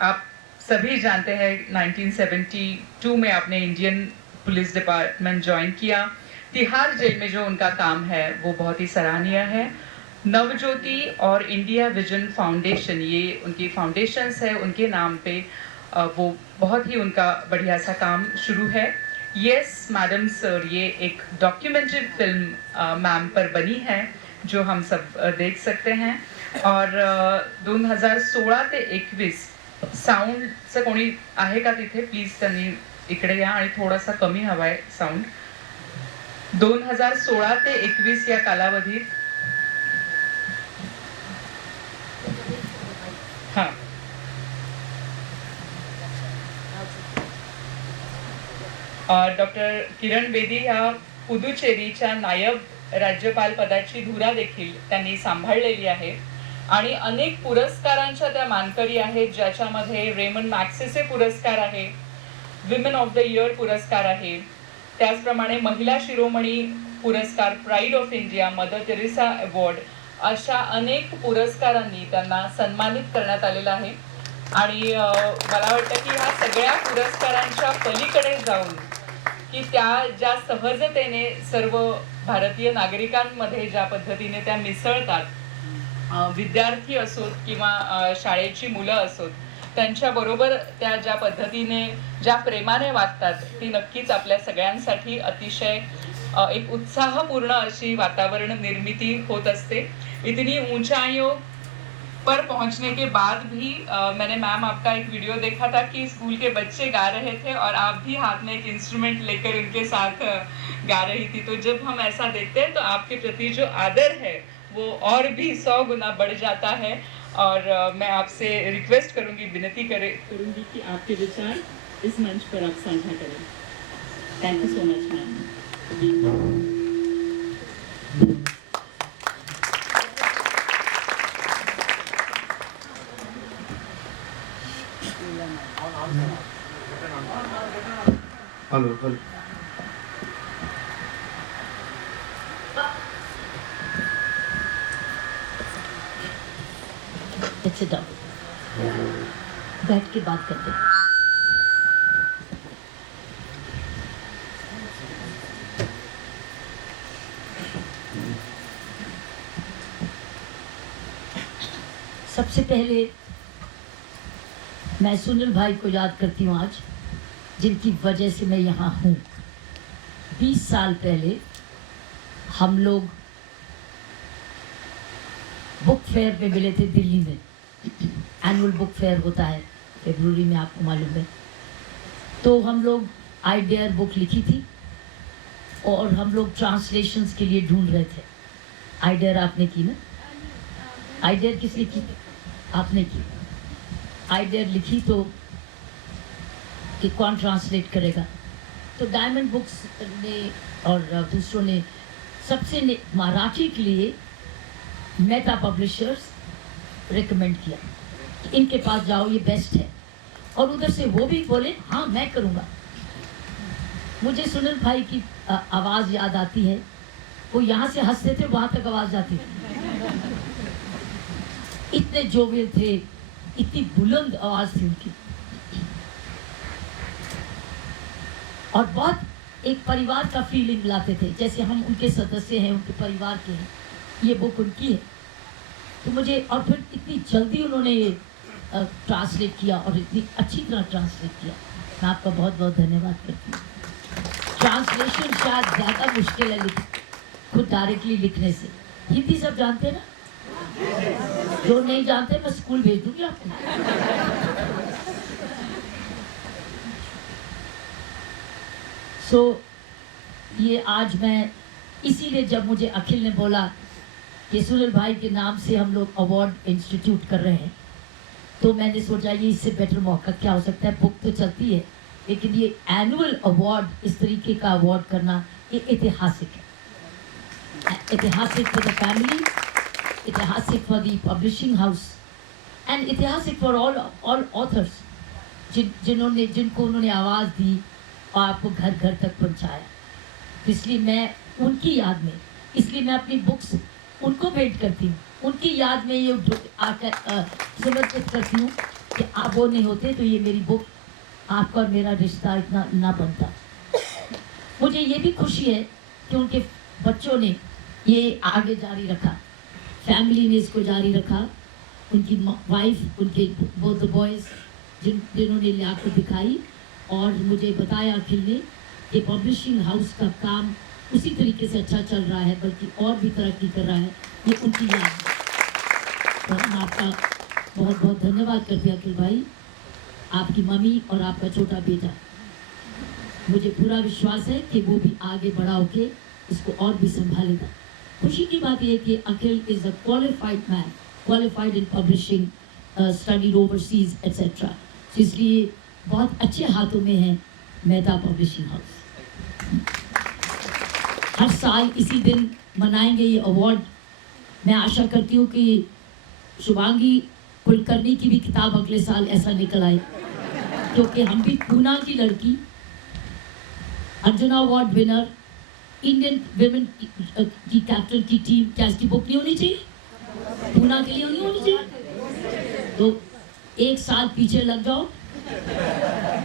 आप सभी जानते हैं 1972 में आपने इंडियन पुलिस डिपार्टमेंट ज्वाइन किया. तिहाड़ जेल में जो उनका काम है वो बहुत ही सराहनीय है. नवज्योति और इंडिया विजन फाउंडेशन, ये उनकी फाउंडेशंस है, उनके नाम पे वो बहुत ही उनका बढ़िया सा काम शुरू है. यस मैडम सर, ये एक डॉक्यूमेंट्री फिल्म मैम पर बनी है जो हम सब देख सकते हैं. और 2016 ते 21 साऊंडचं कोणी आहे का तिथे? प्लीज त्यांनी इकडे या आणि थोडासा कमी हवाय साऊंड. 2016 ते 21 या कालावधीत हां डॉक्टर किरण बेदी ह्या पुदुचेरीच्या नायब राज्यपाल पदाची धुरा देखील त्यांनी सांभाळलेली आहे आणि अनेक पुरस्कारांच्या त्या मानकरी आहेत, ज्याच्यामध्ये रेमन मॅक्सेसे पुरस्कार आहे, विमेन ऑफ द इयर पुरस्कार आहे, त्याचप्रमाणे महिला शिरोमणी पुरस्कार, pride of India, mother Teresa award, अशा अनेक पुरस्कारांनी त्यांना सन्मानित करण्यात आलेलं आहे. आणि मला वाटतं की ह्या सगळ्या पुरस्कारांच्या पलीकडे जाऊन की त्या ज्या सहजतेने सर्व भारतीय नागरिकांमध्ये ज्या पद्धतीने त्या मिसळतात, विद्यार्थी असोत किंवा शाळेची मुलं असोत, त्यांच्याबरोबर त्या ज्या पद्धतीने ज्या प्रेमाने वागतात, ती नक्कीच आपल्या सगळ्यांसाठी अतिशय एक उत्साहपूर्ण अशी वातावरण निर्मिती होत असते. इतनी ऊंचाइयों पर पहुंचने के बाद भी मैंने मैम आपका एक वीडियो देखा था कि स्कूल के बच्चे गा रहे थे और आप भी हाथ में एक इंस्ट्रूमेंट लेकर उनके साथ गा रही थी. तो जब हम ऐसा देखते हैं तो आपके प्रति जो आदर है वो और भी 100 गुना बढ़ जाता है. और मैं आपसे रिक्वेस्ट करूंगी, विनती करूंगी कि आपके विचार इस मंच पर आप साझा करें. Thank you so much ma'am. Hello. Let's sit down. बैठ के बात करते हैं. सबसे पहले मैं सुनील भाई को याद करती हूँ आज, जिनकी वजह से मैं यहाँ हूँ। 20 साल पहले हम लोग बुक फेयर में मिले थे दिल्ली में। एनुअल बुक फेयर होता है फरवरी में, आपको मालूम है। तो हम लोग आइडियर बुक लिखी थी और हम लोग ट्रांसलेशंस के लिए ढूंढ रहे थे। आइडियर आपने की ना? आइडियर किस लिखी? आपने की। आइडियर लिखी तो कि कौन ट्रांसलेट करेगा, तो डायमंड बुक्स ने और दूसरों ने सबसे मराठी के लिए मेहता पब्लिशर्स रिकमेंड किया कि इनके पास जाओ, ये बेस्ट है। और उधर से वो भी बोले हाँ मैं करूँगा। मुझे सुनील भाई की आवाज़ याद आती है। वो यहाँ से हंसते थे, वहाँ तक आवाज़ जाती थी। इतने जोवियल थे, इतनी बुलंद आवाज़ थी उनकी। और बहुत एक परिवार का फीलिंग लाते थे, जैसे हम उनके सदस्य हैं, उनके परिवार के हैं। ये बुक उनकी है। तो मुझे, और फिर इतनी जल्दी उन्होंने ये ट्रांसलेट किया और इतनी अच्छी तरह ट्रांसलेट किया। मैं आपका बहुत बहुत धन्यवाद करती हूँ। ट्रांसलेशन शायद ज़्यादा मुश्किल है खुद डायरेक्टली लिखने से। हिंदी सब जानते हैं ना? जो नहीं जानते मैं स्कूल भेज दूँगी आपको। ये आज मैं इसीलिए, जब मुझे अखिल ने बोला कि सुनील भाई के नाम से हम लोग अवार्ड इंस्टीट्यूट कर रहे हैं, तो मैंने सोचा ये इससे बेटर मौका क्या हो सकता है। बुक तो चलती है, लेकिन ये एनुअल अवार्ड, इस तरीके का अवार्ड करना, ये ऐतिहासिक है। ऐतिहासिक फॉर द फैमिली, ऐतिहासिक for the publishing house end ऐतिहासिक फॉर ऑल ऑथर्स जिनको उन्होंने आवाज़ दी और आपको घर घर तक पहुंचाया। इसलिए मैं उनकी याद में, इसलिए मैं अपनी बुक्स उनको भेंट करती हूँ। उनकी याद में ये आकर समर्पित करती हूँ कि आप वो नहीं होते तो ये मेरी बुक, आपका और मेरा रिश्ता इतना ना बनता। मुझे ये भी खुशी है कि उनके बच्चों ने ये आगे जारी रखा, फैमिली ने इसको जारी रखा। उनकी वाइफ, उनके बोथ बॉयज़ जिन्होंने लाकर दिखाई, और मुझे बताया अखिल ने कि पब्लिशिंग हाउस का काम उसी तरीके से अच्छा चल रहा है, बल्कि और भी तरक्की कर रहा है। ये उनकी याद है। और हम आपका बहुत बहुत धन्यवाद करते हैं अखिल भाई, आपकी मम्मी और आपका छोटा बेटा। मुझे पूरा विश्वास है कि वो भी आगे बढ़ा होके इसको और भी संभालेगा। खुशी की बात यह है कि Akhil is a qualified man, qualified in publishing, studied overseas etcetera. इसलिए बहुत अच्छे हाथों में है मेहता पब्लिशिंग हाउस। हर साल इसी दिन मनाएंगे ये अवार्ड। मैं आशा करती हूँ कि शुभांगी कुलकर्णी की भी किताब अगले साल ऐसा निकल आए, क्योंकि हम भी पूना की लड़की, अर्जुना अवार्ड विनर, इंडियन विमेन की कैप्टन की टीम, क्या इसकी बुक नहीं होनी चाहिए? पूना के लिए नहीं होनी चाहिए? तो एक साल पीछे लग जाओ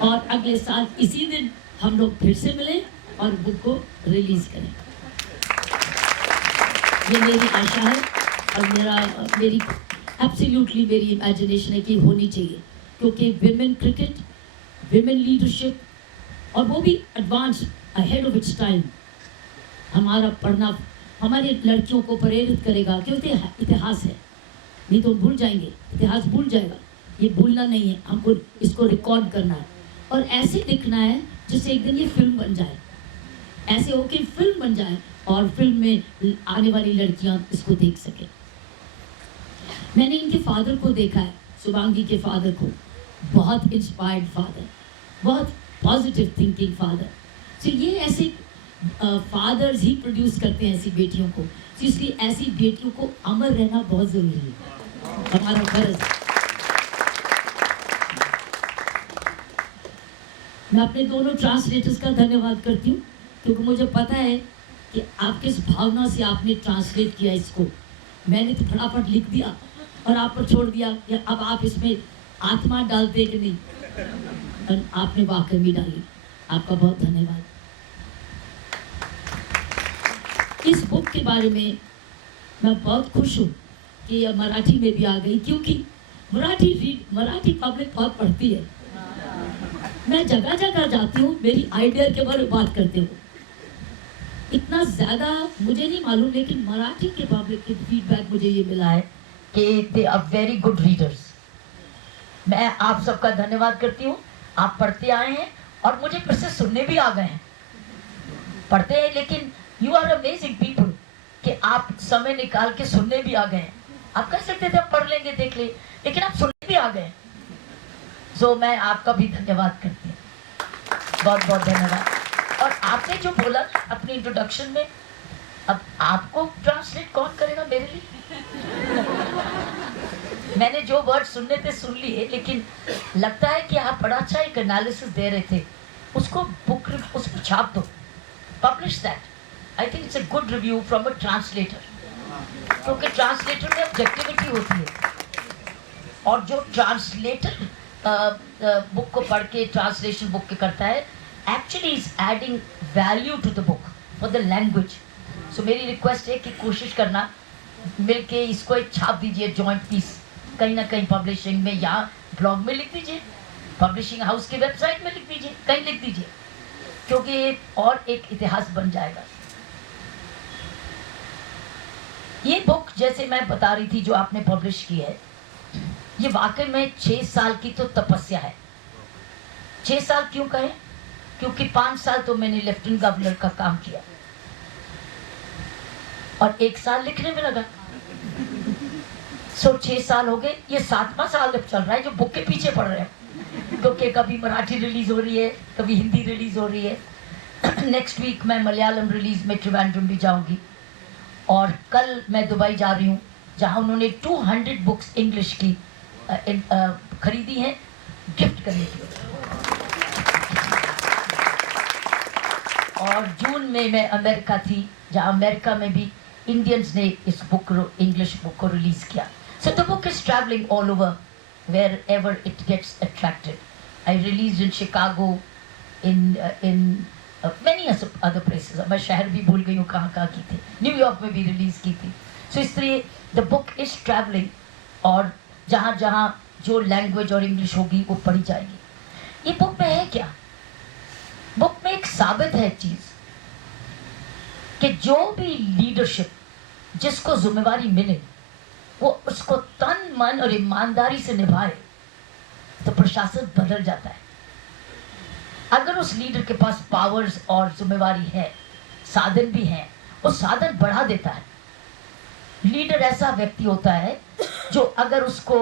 और अगले साल इसी दिन हम लोग फिर से मिलें और बुक को रिलीज करें। ये मेरी आशा है और मेरी एब्सोल्युटली मेरी इमेजिनेशन है कि होनी चाहिए, क्योंकि विमेन क्रिकेट, विमेन लीडरशिप, और वो भी advance, ahead of its time, हमारा पढ़ना हमारी लड़कियों को प्रेरित करेगा कि इतिहास है, नहीं तो भूल जाएंगे, इतिहास भूल जाएगा। ये भूलना नहीं है, हमको इसको रिकॉर्ड करना है और ऐसे लिखना है जिससे एक दिन ये फिल्म बन जाए, ऐसे हो कि फिल्म बन जाए और फिल्म में आने वाली लड़कियां इसको देख सकें। मैंने इनके फादर को देखा है, शुभांगी के फादर को, बहुत इंस्पायर्ड फादर, बहुत पॉजिटिव थिंकिंग फादर। तो ये ऐसे फादर्स ही प्रोड्यूस करते हैं ऐसी बेटियों को, तो इसलिए ऐसी बेटियों को अमर रहना बहुत ज़रूरी है, हमारा फर्ज। मैं अपने दोनों ट्रांसलेटर्स का धन्यवाद करती हूँ, क्योंकि मुझे पता है कि आप किस भावना से आपने ट्रांसलेट किया इसको। मैंने तो फटाफट लिख दिया और आप पर छोड़ दिया कि अब आप इसमें आत्मा डालते कि नहीं, और आपने वाकई में डाली। आपका बहुत धन्यवाद। इस बुक के बारे में मैं बहुत खुश हूँ कि ये मराठी में भी आ गई, क्योंकि मराठी पब्लिक बहुत पढ़ती है। मैं जगह जगह जाती हूँ, मेरी आइडिया के बारे में बात करती हूँ। इतना ज़्यादा मुझे नहीं मालूम, लेकिन मराठी के पब्लिक के फीडबैक मुझे ये मिला है कि they are very good readers. मैं आप सबका धन्यवाद करती हूँ, आप पढ़ते आए हैं और मुझे फिर से सुनने भी आ गए हैं। पढ़ते हैं लेकिन यू आर अमेजिंग पीपल कि आप समय निकाल के सुनने भी आ गए हैं। आप कह सकते थे पढ़ लेंगे देख ले, लेकिन आप सुनने भी आ गए। सो मैं आपका भी धन्यवाद करती हूँ, बहुत बहुत धन्यवाद। और आपने जो बोला अपने इंट्रोडक्शन में, अब आपको ट्रांसलेट कौन करेगा मेरे लिए? मैंने जो वर्ड सुनने थे सुन लिए, लेकिन लगता है कि आप बड़ा अच्छा एक एनालिसिस दे रहे थे। उसको उसको छाप दो, publish that. I think it's a good review from a translator, क्योंकि ट्रांसलेटर में ऑब्जेक्टिविटी होती है। और जो ट्रांसलेटर बुक को पढ़ के ट्रांसलेशन बुक के करता है, actually is adding value to the book for the language. So मेरी रिक्वेस्ट है कि कोशिश करना मिलके इसको एक छाप दीजिए, जॉइंट पीस कहीं ना कहीं पब्लिशिंग में, या ब्लॉग में लिख दीजिए, पब्लिशिंग हाउस की वेबसाइट में लिख दीजिए, कहीं लिख दीजिए, क्योंकि और एक इतिहास बन जाएगा। ये बुक जैसे मैं बता रही थी जो आपने पब्लिश की है, ये वाकई में 6 साल की तो तपस्या है। 6 साल क्यों कहें? क्योंकि 5 साल तो मैंने लेफ्टिनेंट गवर्नर का काम किया और 1 साल लिखने में लगा। 6 साल हो गए, ये 7वां साल अब चल रहा है जो बुक के पीछे पड़ रहे हैं, क्योंकि कभी मराठी रिलीज हो रही है, कभी हिंदी रिलीज हो रही है। नेक्स्ट वीक मैं मलयालम रिलीज में त्रिवेंद्रम भी जाऊंगी, और कल मैं दुबई जा रही हूँ जहाँ उन्होंने 200 बुक्स इंग्लिश की खरीदी हैं गिफ्ट करने के लिए। और जून में मैं अमेरिका थी, जहाँ अमेरिका में भी इंडियंस ने इस बुक इंग्लिश बुक को रिलीज किया। So the book is travelling all over wherever it gets attracted. I release in Chicago, in many other places। मैं शहर भी भूल गई हूँ कहाँ कहाँ की थी, न्यूयॉर्क में भी रिलीज की थी। सो इसलिए द बुक इज ट्रैवलिंग, और जहाँ जहाँ जो लैंग्वेज और इंग्लिश होगी वो पढ़ी जाएगी। ये बुक में है क्या? बुक में एक साबित है चीज कि जो भी लीडरशिप, जिसको जिम्मेवारी मिले, वो उसको तन मन और ईमानदारी से निभाए तो प्रशासन बदल जाता है। अगर उस लीडर के पास पावर्स और जिम्मेवारी है, साधन भी है, वो साधन बढ़ा देता है। लीडर ऐसा व्यक्ति होता है जो अगर उसको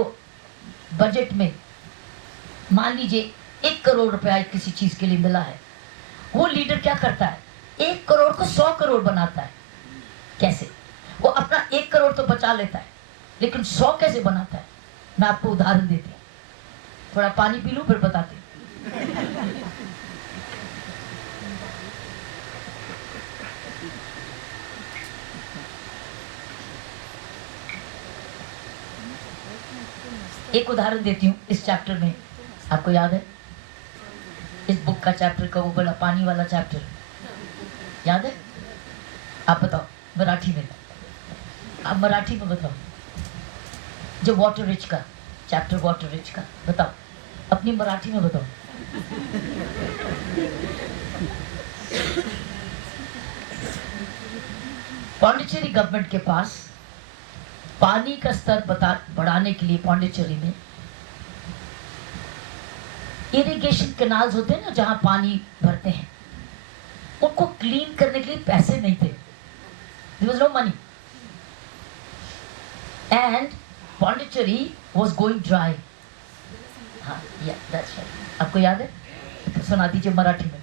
बजट में मान लीजिए 1 करोड़ रुपया किसी चीज के लिए मिला है, वो लीडर क्या करता है? 1 करोड़ को 100 करोड़ बनाता है। कैसे? वो अपना 1 करोड़ तो बचा लेता है, लेकिन 100 कैसे बनाता है? मैं आपको उदाहरण देती हूँ, थोड़ा पानी पी लूं फिर बताती हूँ। एक उदाहरण देती हूँ इस चैप्टर में, आपको याद है इस बुक का चैप्टर का, वो वाला पानी वाला चैप्टर याद है? आप बताओ मराठी में, आप मराठी में बताओ, जो वाटर रिच का चैप्टर, वाटर रिच का बताओ, अपनी मराठी में बताओ। पौंडीचेरी गवर्नमेंट के पास पानी का स्तर बढ़ाने के लिए पौंडीचेरी में इरिगेशन कैनाल्स होते हैं ना, जहां पानी भरते हैं, उनको क्लीन करने के लिए पैसे नहीं थे। There was no money. And Pondicherry was going dry. हाँ, yeah, that's right. आपको याद है? तो सुना दीजिए मराठी में।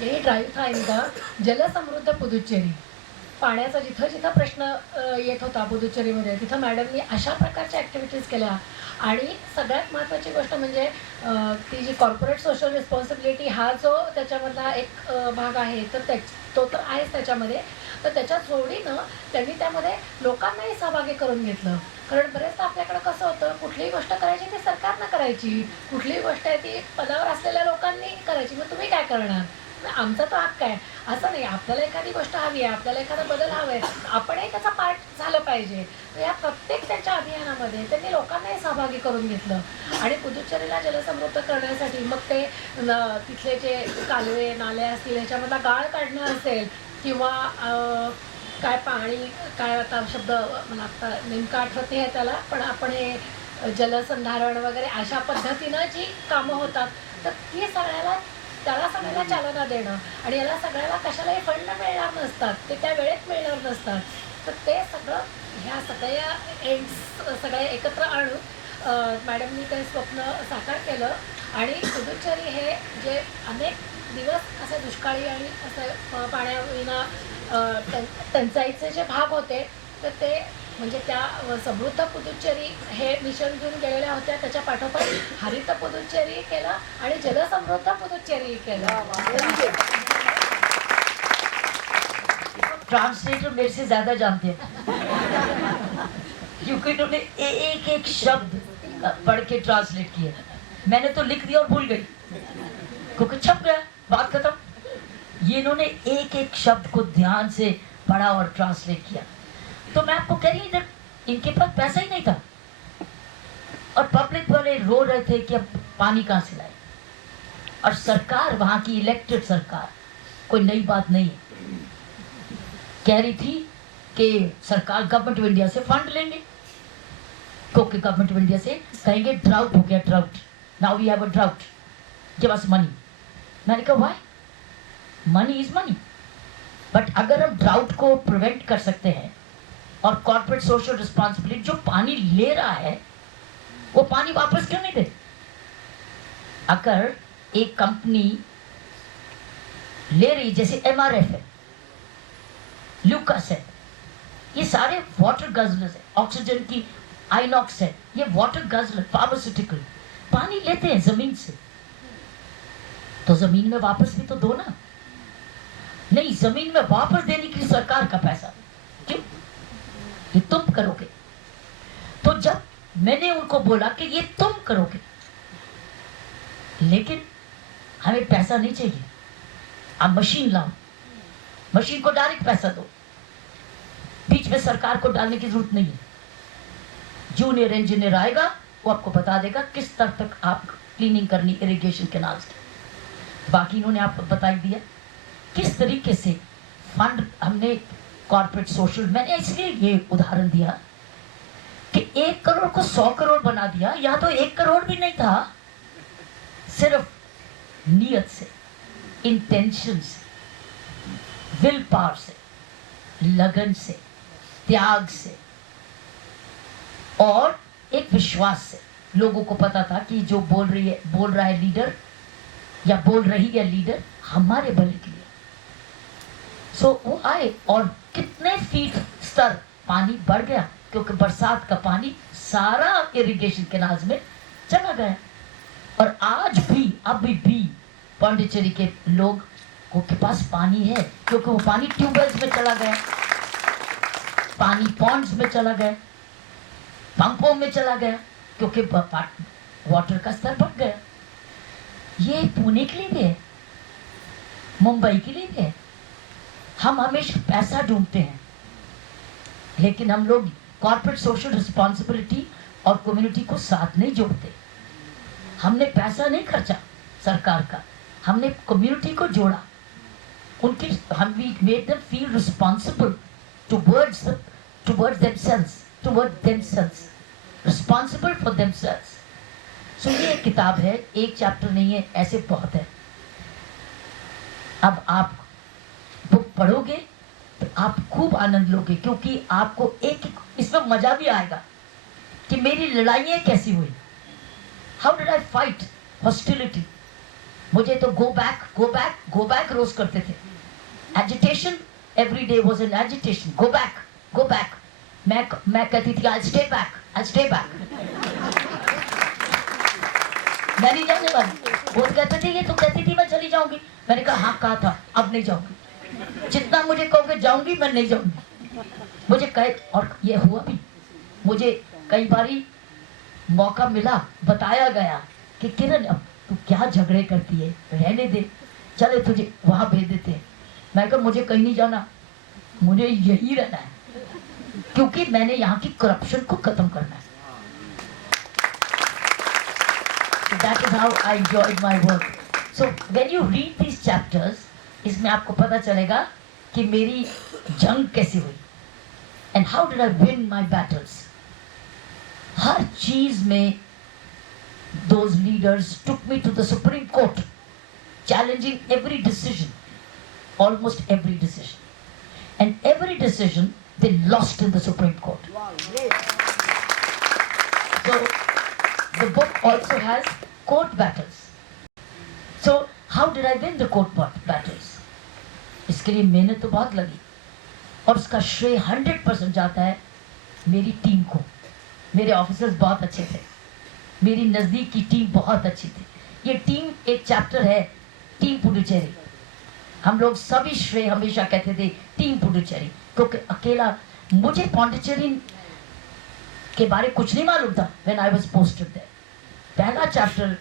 हे ड्राईव्ह था एकदा जलसमृद्ध पुदुच्चेरी। पाण्याचा जिथं जिथं प्रश्न येत होता पुदुच्चेरीमध्ये, तिथं मॅडमनी अशा प्रकारच्या ॲक्टिव्हिटीज केल्या। आणि सगळ्यात महत्त्वाची गोष्ट म्हणजे ती जी कॉर्पोरेट सोशल रिस्पॉन्सिबिलिटी हा जो त्याच्यामधला एक भाग आहे, तर तो तर आहेच त्याच्यामध्ये, तर त्याच्या जोडीनं त्यांनी त्यामध्ये लोकांनाही सहभागी करून घेतलं। कारण बरेचदा आपल्याकडे कसं होतं, कुठलीही गोष्ट करायची ती सरकारनं करायची, कुठलीही गोष्ट आहे ती पदावर असलेल्या लोकांनी करायची, मग तुम्ही काय करणार? आमचा तो हक्क आहे असं नाही। आपल्याला एखादी गोष्ट हवी आहे, आपल्याला एखादा बदल हवा आहे, आपणही त्याचा पार्ट पाहिजे. तर या प्रत्येक त्यांच्या अभियानामध्ये त्यांनी लोकांनाही सहभागी करून घेतलं आणि पुदुच्चेरीला जलसमृद्ध करण्यासाठी मग ते तिथले जे कालवे नाले असतील याच्यामधला गाळ काढणं असेल किंवा काय पाणी काय आता शब्द मला आता नेमका आठवत नाही आहे त्याला, पण आपण हे जलसंधारण वगैरे अशा पद्धतीनं जी कामं होतात तर ती त्याला सगळ्याला चालना देणं आणि याला सगळ्याला कशालाही फंड मिळणार नसतात, ते त्या वेळेत मिळणार नसतात. तर ते सगळं ह्या सगळ्या एंड्स सगळ्या एकत्र आणून मॅडमनी ते स्वप्न साकार केलं आणि पुदुच्चेरी हे जे अनेक दिवस असे दुष्काळी आणि असं पाण्याविना टंचाईचे जे भाग होते तर ते म्हणजे त्या समृद्ध पुदुच्चेरी हे मिशन घेऊन गेलेल्या होत्या. त्याच्या पाठोपाठ हरित पुदुच्चेरी केलं आणि जलसमृद्ध पुदुच्चेरी केलं. ट्रांसलेटर मेरे से ज्यादा जानते हैं क्योंकि उन्होंने एक एक शब्द पढ़ के ट्रांसलेट किया. मैंने तो लिख दिया और भूल गई क्योंकि छप गया, बात खत्म. ये इन्होंने एक एक शब्द को ध्यान से पढ़ा और ट्रांसलेट किया. तो मैं आपको कह रही हूँ इधर इनके पास पैसा ही नहीं था और पब्लिक वाले रो रहे थे कि अब पानी कहाँ से लाए. और सरकार, वहाँ की इलेक्टेड सरकार, कोई नई बात नहीं है, कह रही थी कि सरकार गवर्नमेंट ऑफ इंडिया से फंड लेंगे क्योंकि गवर्नमेंट ऑफ इंडिया से कहेंगे ड्राउट हो गया, drought, now we have a drought, give us money. मैंने कहा why, money is money, but अगर हम ड्राउट को प्रिवेंट कर सकते हैं और कॉर्पोरेट सोशल रिस्पॉन्सिबिलिटी, जो पानी ले रहा है वो पानी वापस क्यों नहीं दे. अगर एक कंपनी ले रही, जैसे MRF है, ल्यूकास है, ये सारे वाटर गजलर्स है, ऑक्सीजन की आइनॉक्स है, ये वाटर गजलर फार्मास्यूटिकल पानी लेते हैं जमीन से, तो जमीन में वापस भी तो दो ना. नहीं, जमीन में वापस देने के लिए सरकार का पैसा क्यों, ये तुम करोगे. तो जब मैंने उनको बोला कि ये तुम करोगे लेकिन हमें पैसा नहीं चाहिए, आप मशीन लाओ, मशीन को डायरेक्ट पैसा दो, बीच में सरकार को डालने की जरूरत नहीं है. जूनियर इंजीनियर आएगा, वो आपको बता देगा किस तरह तक आप क्लीनिंग करनी इरिगेशन कैनाल्स की. बाकी इन्होंने आपको बता ही दिया किस तरीके से फंड हमने कॉर्पोरेट सोशल. मैंने इसलिए ये उदाहरण दिया कि 1 करोड़ को 100 करोड़ बना दिया. यहाँ तो 1 करोड़ भी नहीं था, सिर्फ नियत से, इंटेंशन से, विल पावर से, लगन से, त्याग से और एक विश्वास से. लोगों को पता था कि जो बोल रहा है लीडर या बोल रही है लीडर हमारे भले के लिए. सो वो आए और कितने फीट स्तर पानी बढ़ गया क्योंकि बरसात का पानी सारा इरिगेशन कैनाल्स में चला गया. और आज भी अभी भी पांडिचेरी के लोग के पास पानी है क्योंकि वो पानी ट्यूबवेल्स में चला गया, पानी पॉन्ड्स में चला गया, पंपों में चला गया क्योंकि वाटर का स्तर बढ़ गया. ये पुणे के लिए भी है, मुंबई के लिए भी है. हम हमेशा पैसा ढूंढते हैं लेकिन हम लोग कॉर्पोरेट सोशल रिस्पॉन्सिबिलिटी और कम्युनिटी को साथ नहीं जोड़ते. हमने पैसा नहीं खर्चा सरकार का, हमने कम्युनिटी को जोड़ा. उनकी हम we made them feel responsible towards themselves, responsible for themselves. So ये एक किताब है, एक चैप्टर नहीं है, ऐसे बहुत है. अब आप बुक पढ़ोगे तो आप खूब आनंद लोगे क्योंकि आपको एक इसमें मजा भी आएगा कि मेरी लड़ाइयाँ कैसी हुई. हाउ डिड आई फाइट हॉस्टिलिटी. मुझे तो गो बैक रोज करते थे. Agitation every day was an agitation. Go back. मैं कहती थी आई स्टे बैक. मैं नहीं जाने वाली. वो कहते थे ये तो कहती थी मैं चली जाऊंगी. मैंने कहा हाँ कहा था, अब नहीं जाऊंगी. जितना मुझे कहोगे जाऊंगी, मैं नहीं जाऊंगी. मुझे कहे, और ये हुआ भी. मुझे कई बारी मौका मिला, बताया गया कि किरण अब तू क्या झगड़े करती है, रहने दे, चले तुझे वहां भेज देते हैं. मैं कहा मुझे कहीं नहीं जाना, मुझे यही रहना है क्योंकि मैंने यहाँ की करप्शन को खत्म करना है. So that is how I enjoyed my work. So when you read these chapters, इसमें आपको पता चलेगा कि मेरी जंग कैसी हुई and how did I win my battles. हर चीज में those leaders took me to the Supreme Court, challenging every decision, almost every decision. And every decision they lost in the Supreme Court. So the book also has court battles. So how did I win the court battles? इसके लिए मेहनत तो बहुत लगी और उसका श्रेय 100% जाता है मेरी टीम को. मेरे ऑफिसर्स बहुत अच्छे थे, मेरी नज़दीक की टीम बहुत अच्छी थी. ये टीम एक चैप्टर है, टीम पुडुचेरी. हम लोग सभी श्रेय हमेशा कहते थे टीम पुडुचेरी, क्योंकि अकेला मुझे पौंडीचेरी के बारे कुछ नहीं मालूम था. When I was posted there, पहला चैप्टर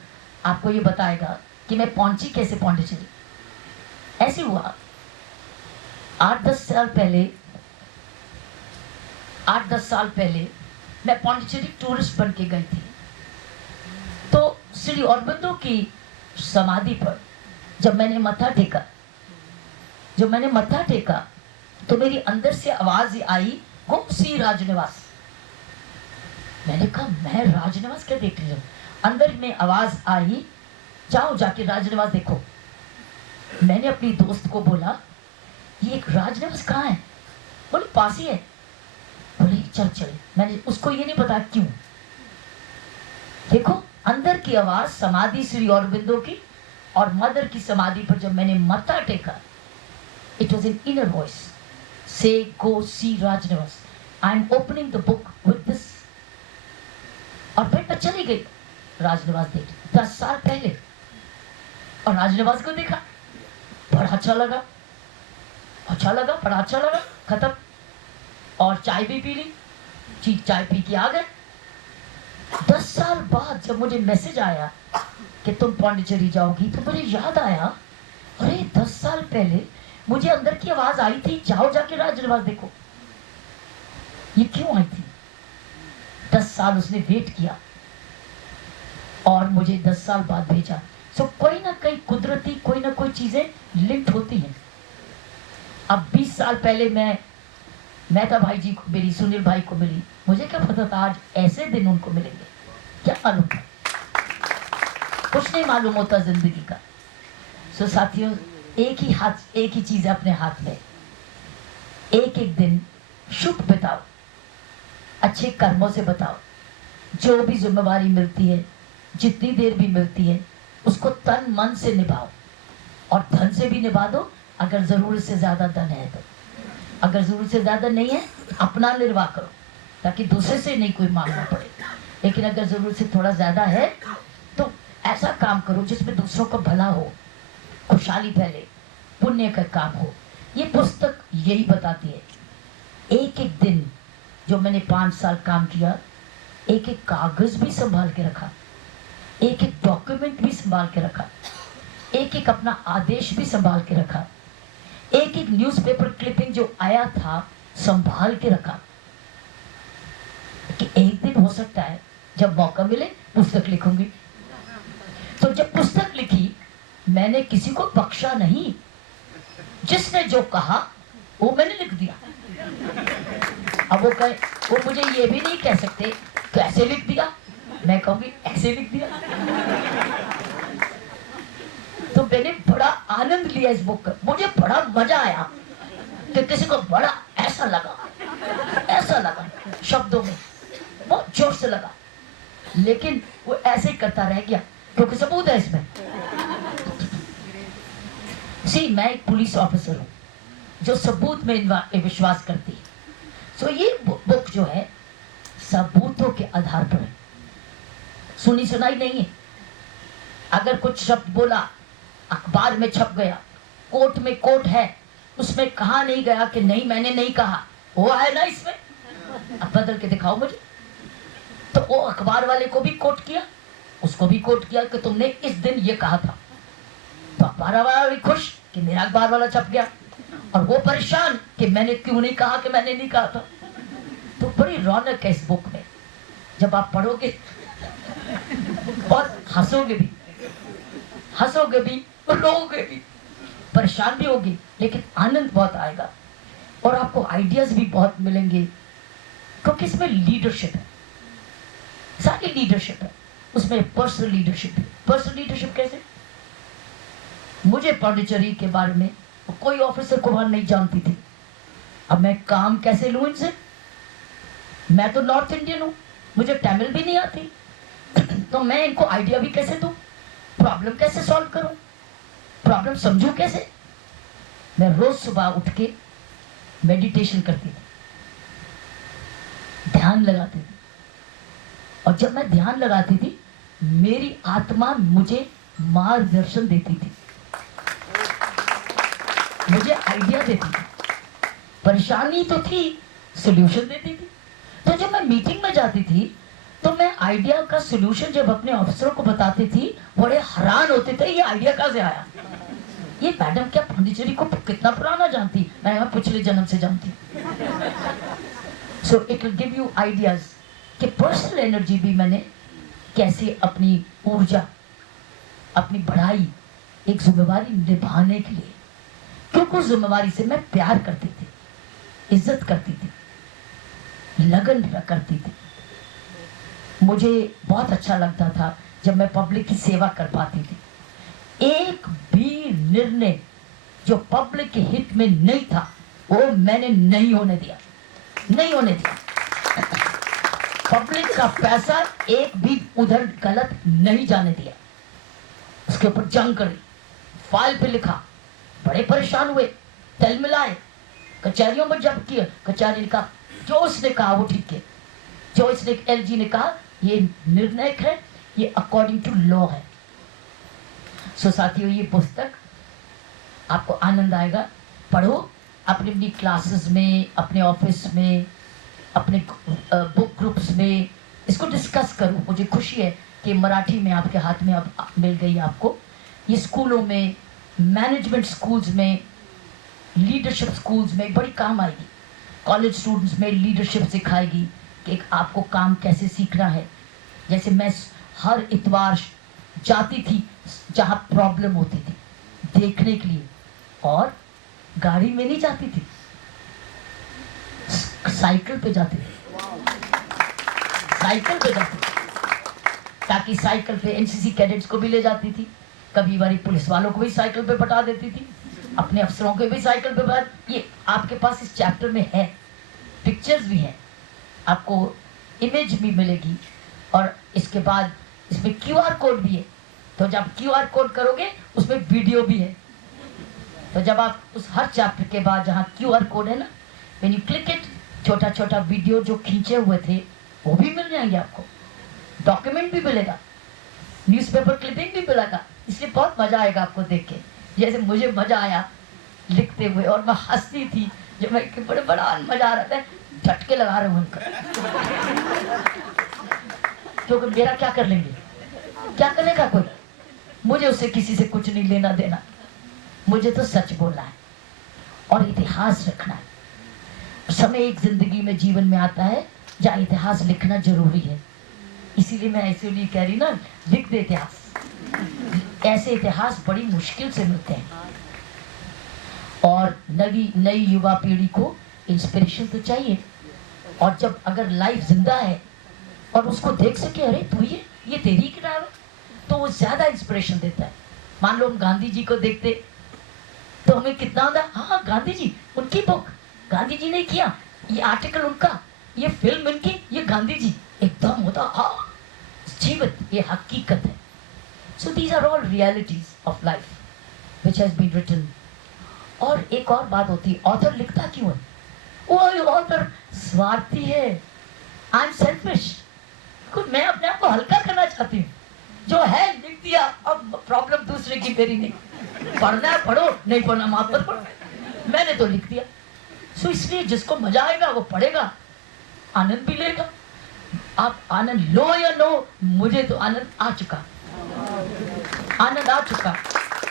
आपको ये बताएगा कि मैं पहुंची कैसे पौंडीचेरी. ऐसे हुआ 8-10 साल पहले मैं पौंडीचेरी टूरिस्ट बन के गई थी. तो श्री औरबिंदो की समाधि पर जब मैंने मत्था टेका तो मेरी अंदर से आवाज आई, गो सी राजनिवास. मैंने कहा मैं राजनिवास क्या देख रही हूँ. अंदर में आवाज आई, जाओ जाके राजनिवास देखो. मैंने अपनी दोस्त को बोला ये एक राजनिवास कहाँ है. बोले पास ही है. बोले चल. मैंने उसको ये नहीं पता क्यों. देखो अंदर की आवाज समाधि श्री औरबिंदो की और मदर की समाधि पर जब मैंने मत्था टेका, it was in inner voice, say go see Rajniwas. I am opening the book with this. और फिर मैं चली गई राजनिवास देख 10 साल पहले, और राजनिवास को देखा. बड़ा अच्छा लगा, बड़ा अच्छा लगा. खत्म. और चाय भी पी ली. चाय पी के आ गए. 10 साल बाद जब मुझे मैसेज आया कि तुम पौंडीचेरी जाओगी, तो मुझे याद आया, अरे 10 साल पहले मुझे अंदर की आवाज आई थी, जाओ जाके राजनिवास देखो. ये क्यों आई थी? 10 साल उसने वेट किया और मुझे 10 साल बाद भेजा. सो कोई ना कोई कुदरती कोई ना कोई चीजें लिंक होती हैं. अब 20 साल पहले मैं मेहता भाई जी को मिली, सुनील भाई को मिली. मुझे क्या पता था आज ऐसे दिन उनको मिलेंगे. क्या मालूम था? कुछ नहीं मालूम होता जिंदगी का. सो साथियों, एक ही चीज है अपने हाथ में. एक दिन शुभ बिताओ, अच्छे कर्मों से बताओ. जो भी जिम्मेवारी मिलती है, जितनी देर भी मिलती है, उसको तन मन से निभाओ. और धन से भी निभा दो अगर जरूरत से ज्यादा धन है तो. अगर जरूरत से ज्यादा नहीं है, अपना निर्वाह करो ताकि दूसरे से नहीं कोई मांगना पड़े. लेकिन अगर जरूरत से थोड़ा ज्यादा है तो ऐसा काम करो जिसमें दूसरों का भला हो, खुशहाली फैले, पुण्य का काम हो. ये पुस्तक यही बताती है. एक दिन जो मैंने 5 साल काम किया, एक कागज भी संभाल के रखा, एक डॉक्यूमेंट भी संभाल के रखा, एक अपना आदेश भी संभाल के रखा, एक न्यूज़पेपर क्लिपिंग जो आया था संभाल के रखा. कि एक दिन हो सकता है जब मौका मिले पुस्तक लिखूंगी. तो जब पुस्तक लिखी, मैंने किसी को बख्शा नहीं. जिसने जो कहा वो मैंने लिख दिया. अब वो मुझे ये भी नहीं कह सकते कैसे लिख दिया. मैं कहूंगी ऐसे लिख दिया. तो मैंने बड़ा आनंद लिया इस बुक का. मुझे बड़ा मजा आया कि किसी को बड़ा ऐसा लगा शब्दों में, बहुत जोर से लगा. लेकिन वो ऐसे ही करता रह गया क्योंकि सबूत है इसमें. मैं एक पुलिस ऑफिसर हूँ जो सबूत में विश्वास करती है. सो ये बुक जो है सबूतों के आधार पर है, सुनी सुनाई नहीं है. अगर कुछ शब्द बोला, अखबार में छप गया, कोर्ट में कोर्ट है, उसमें कहा नहीं गया कि नहीं मैंने नहीं कहा, वो है ना इसमें, अब बदल के दिखाओ मुझे. तो वो अखबार वाले को भी कोर्ट किया, उसको भी कोर्ट किया कि तुमने इस दिन ये कहा था. तो अखबार वाला भी खुश कि मेरा अखबार वाला छप गया, और वो परेशान कि मैंने क्यों नहीं कहा कि मैंने नहीं कहा था. तो बड़ी रौनक है इस बुक में। जब आप पढ़ोगे बहुत हंसोगे भी और रोओगे भी, परेशान भी होगी, लेकिन आनंद बहुत आएगा और आपको आइडियाज भी बहुत मिलेंगे, क्योंकि इसमें लीडरशिप है, सारी लीडरशिप है उसमें। पर्सनल लीडरशिप है। पर्सनल लीडरशिप कैसे? मुझे पांडिचेरी के बारे में कोई ऑफिसर को वहां नहीं जानती थी। अब मैं काम कैसे लूं इनसे? मैं तो नॉर्थ इंडियन हूं, मुझे तमिल भी नहीं आती, तो मैं इनको आइडिया भी कैसे दूं? प्रॉब्लम कैसे सॉल्व करूं? प्रॉब्लम समझूं कैसे? मैं रोज सुबह उठ के मेडिटेशन करती थी, ध्यान लगाती थी, और जब मैं ध्यान लगाती थी मेरी आत्मा मुझे मार्गदर्शन देती थी, मुझे आइडिया देती थी। परेशानी तो थी, सॉल्यूशन देती थी। तो जब मैं मीटिंग में जाती थी तो मैं आइडिया का सॉल्यूशन जब अपने ऑफिसरों को बताती थी, बड़े हैरान होते थे, ये आइडिया कहां से आया? ये मैडम क्या पांडिचेरी को कितना पुराना जानती? मैं यहाँ पिछले जन्म से जानती। So it will give you ideas कि पर्सनल एनर्जी भी मैंने कैसे अपनी ऊर्जा, अपनी बढ़ाई एक जिम्मेवारी निभाने के लिए, क्योंकि उस जिम्मेवारी से मैं प्यार करती थी, इज्जत करती थी, लगन करती थी। मुझे बहुत अच्छा लगता था जब मैं पब्लिक की सेवा कर पाती थी। एक भी निर्णय जो पब्लिक के हित में नहीं था वो मैंने नहीं होने दिया। पब्लिक का पैसा एक भी उधर गलत नहीं जाने दिया, उसके ऊपर जंग करी, फाइल पे लिखा, बड़े परेशान हुए, तेल मिलाए, कचहरियों में जब किया, कचहरी ने कहा जो उसने कहा वो ठीक है, जो इसने एलजी ने कहा ये निर्णायक है, ये अकॉर्डिंग टू लॉ है। सो साथियों, ये पुस्तक आपको आनंद आएगा, पढ़ो अपनी अपनी क्लासेस में, अपने ऑफिस में, अपने बुक ग्रुप्स में इसको डिस्कस करो। मुझे खुशी है कि मराठी में आपके हाथ में अब मिल गई आपको। ये स्कूलों में, मैनेजमेंट स्कूल्स में, लीडरशिप स्कूल्स में बड़ी काम आएगी। कॉलेज स्टूडेंट्स में लीडरशिप सिखाएगी कि आपको काम कैसे सीखना है। जैसे मैं हर इतवार जाती थी जहाँ प्रॉब्लम होती थी देखने के लिए, और गाड़ी में नहीं जाती थी, साइकिल पे जाती थी, ताकि साइकिल पे एनसीसी कैडेट्स को भी ले जाती थी, कभी बारी पुलिस वालों को भी साइकिल पे बैठा देती थी, अपने अफसरों को भी साइकिल पे बैठा। ये आपके पास इस चैप्टर में है, पिक्चर्स भी हैं, आपको इमेज भी मिलेगी, और इसके बाद इसमें क्यूआर कोड भी है। तो जब क्यूआर कोड करोगे उसमें वीडियो भी है, तो जब आप उस हर चैप्टर के बाद जहाँ क्यूआर कोड है ना, व्हेन यू क्लिक इट, छोटा छोटा वीडियो जो खींचे हुए थे वो भी मिल जाएंगे आपको, डॉक्यूमेंट भी मिलेगा, न्यूज़पेपर क्लिपिंग भी मिलेगा। इसलिए बहुत मजा आएगा आपको देख के, जैसे मुझे मजा आया लिखते हुए, और मैं हंसती थी जब मैं, बड़े बड़ा मजा आ रहा था, झटके लगा रहे हूँ उनका, क्योंकि मेरा क्या कर लेंगे, क्या करेगा कोई, मुझे उससे किसी से कुछ नहीं लेना देना, मुझे तो सच बोलना है और इतिहास रखना है। समय एक जिंदगी में, जीवन में आता है जहाँ इतिहास लिखना जरूरी है। इसीलिए मैं ऐसे लिए कह रही ना, लिख दे इतिहास। ऐसे इतिहास बड़ी मुश्किल से मिलते हैं, और नई युवा पीढ़ी को इंस्पिरेशन तो चाहिए, और जब अगर लाइफ जिंदा है और उसको देख सके, अरे तो ये तेरी किताब है, तो वो ज्यादा इंस्पिरेशन देता है। मान लो हम गांधी जी को देखते तो हमें कितना होता, हाँ गांधी जी, उनकी बुक, गांधी जी ने किया, ये आर्टिकल उनका, ये फिल्म इनकी, ये गांधी जी, एकदम होता हाँ जीवित, ये हकीकत है। So these are all realities of life which has been written. और एक और बात होती है, ऑथर लिखता क्यों है? वो ऑथर स्वार्थी है, आई एम सेल्फिश, मैं अपने आप को हल्का करना चाहती हूँ, जो है लिख दिया, अब प्रॉब्लम दूसरे की, मेरी नहीं। पढ़ना है पढ़ो, नहीं पढ़ना माफ मत पढ़ो, मैंने तो लिख दिया। सो इसलिए जिसको मजा आएगा वो पढ़ेगा, आनंद भी लेगा। आप आनंद लो या नो, मुझे तो आनंद आ चुका,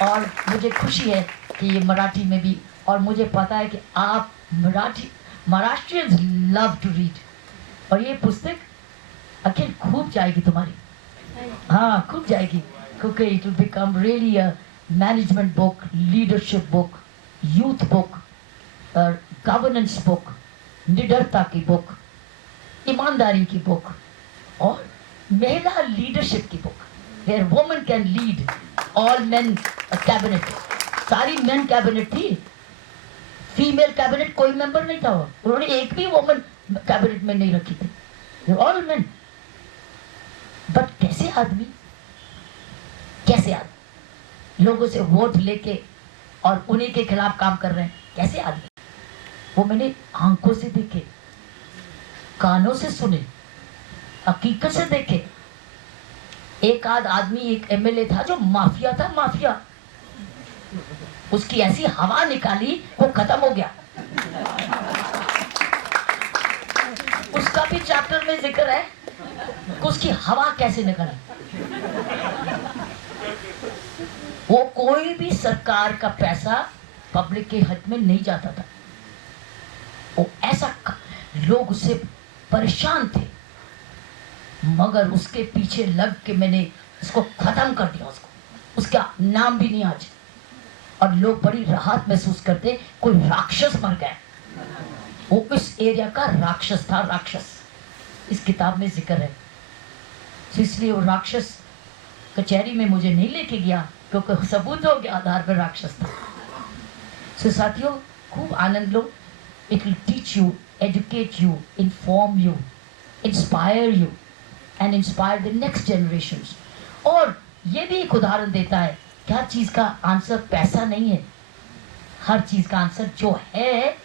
और मुझे खुशी है कि ये मराठी में भी, और मुझे पता है कि आप महाराष्ट्रियंस लव टू रीड, और ये पुस्तक अखिल खूब जाएगी तुम्हारी, हाँ खूब जाएगी, क्योंकि it will become really a management book, leadership book, youth book, governance book, निडरता की बुक, ईमानदारी की बुक और महिला लीडरशिप की book, where women can lead all men cabinet. सारी मेन कैबिनेट थी, फीमेल कैबिनेट कोई मेंबर नहीं था, वो उन्होंने एक भी वुमन कैबिनेट में नहीं रखी थी, ऑल मेन। बट कैसे आदमी लोगों से वोट लेके और उन्हीं के खिलाफ काम कर रहे हैं, कैसे आदमी? वो मैंने आंखों से देखे, कानों से सुने, हकीकत से देखे। एक आध आदमी, एक एमएलए था जो माफिया था, माफिया, उसकी ऐसी हवा निकाली वो खत्म हो गया। उसका भी चैप्टर में जिक्र है कि उसकी हवा कैसे निकली। वो कोई भी सरकार का पैसा पब्लिक के हक में नहीं जाता था, वो ऐसा लोग उससे परेशान थे, मगर उसके पीछे लग के मैंने उसको खत्म कर दिया, उसका नाम भी नहीं आज। और लोग बड़ी राहत महसूस करते, कोई राक्षस मर गया, वो इस एरिया का राक्षस था, राक्षस इस किताब में जिक्र है। तो इसलिए वो राक्षस कचहरी में मुझे नहीं लेके गया, क्योंकि सबूतों के आधार पर राक्षस था। तो साथियों खूब आनंद लो, it will teach you, educate you, inform you, inspire you and inspire the next generations. और ये भी एक उदाहरण देता है कि हर चीज का आंसर पैसा नहीं है, हर चीज का आंसर जो है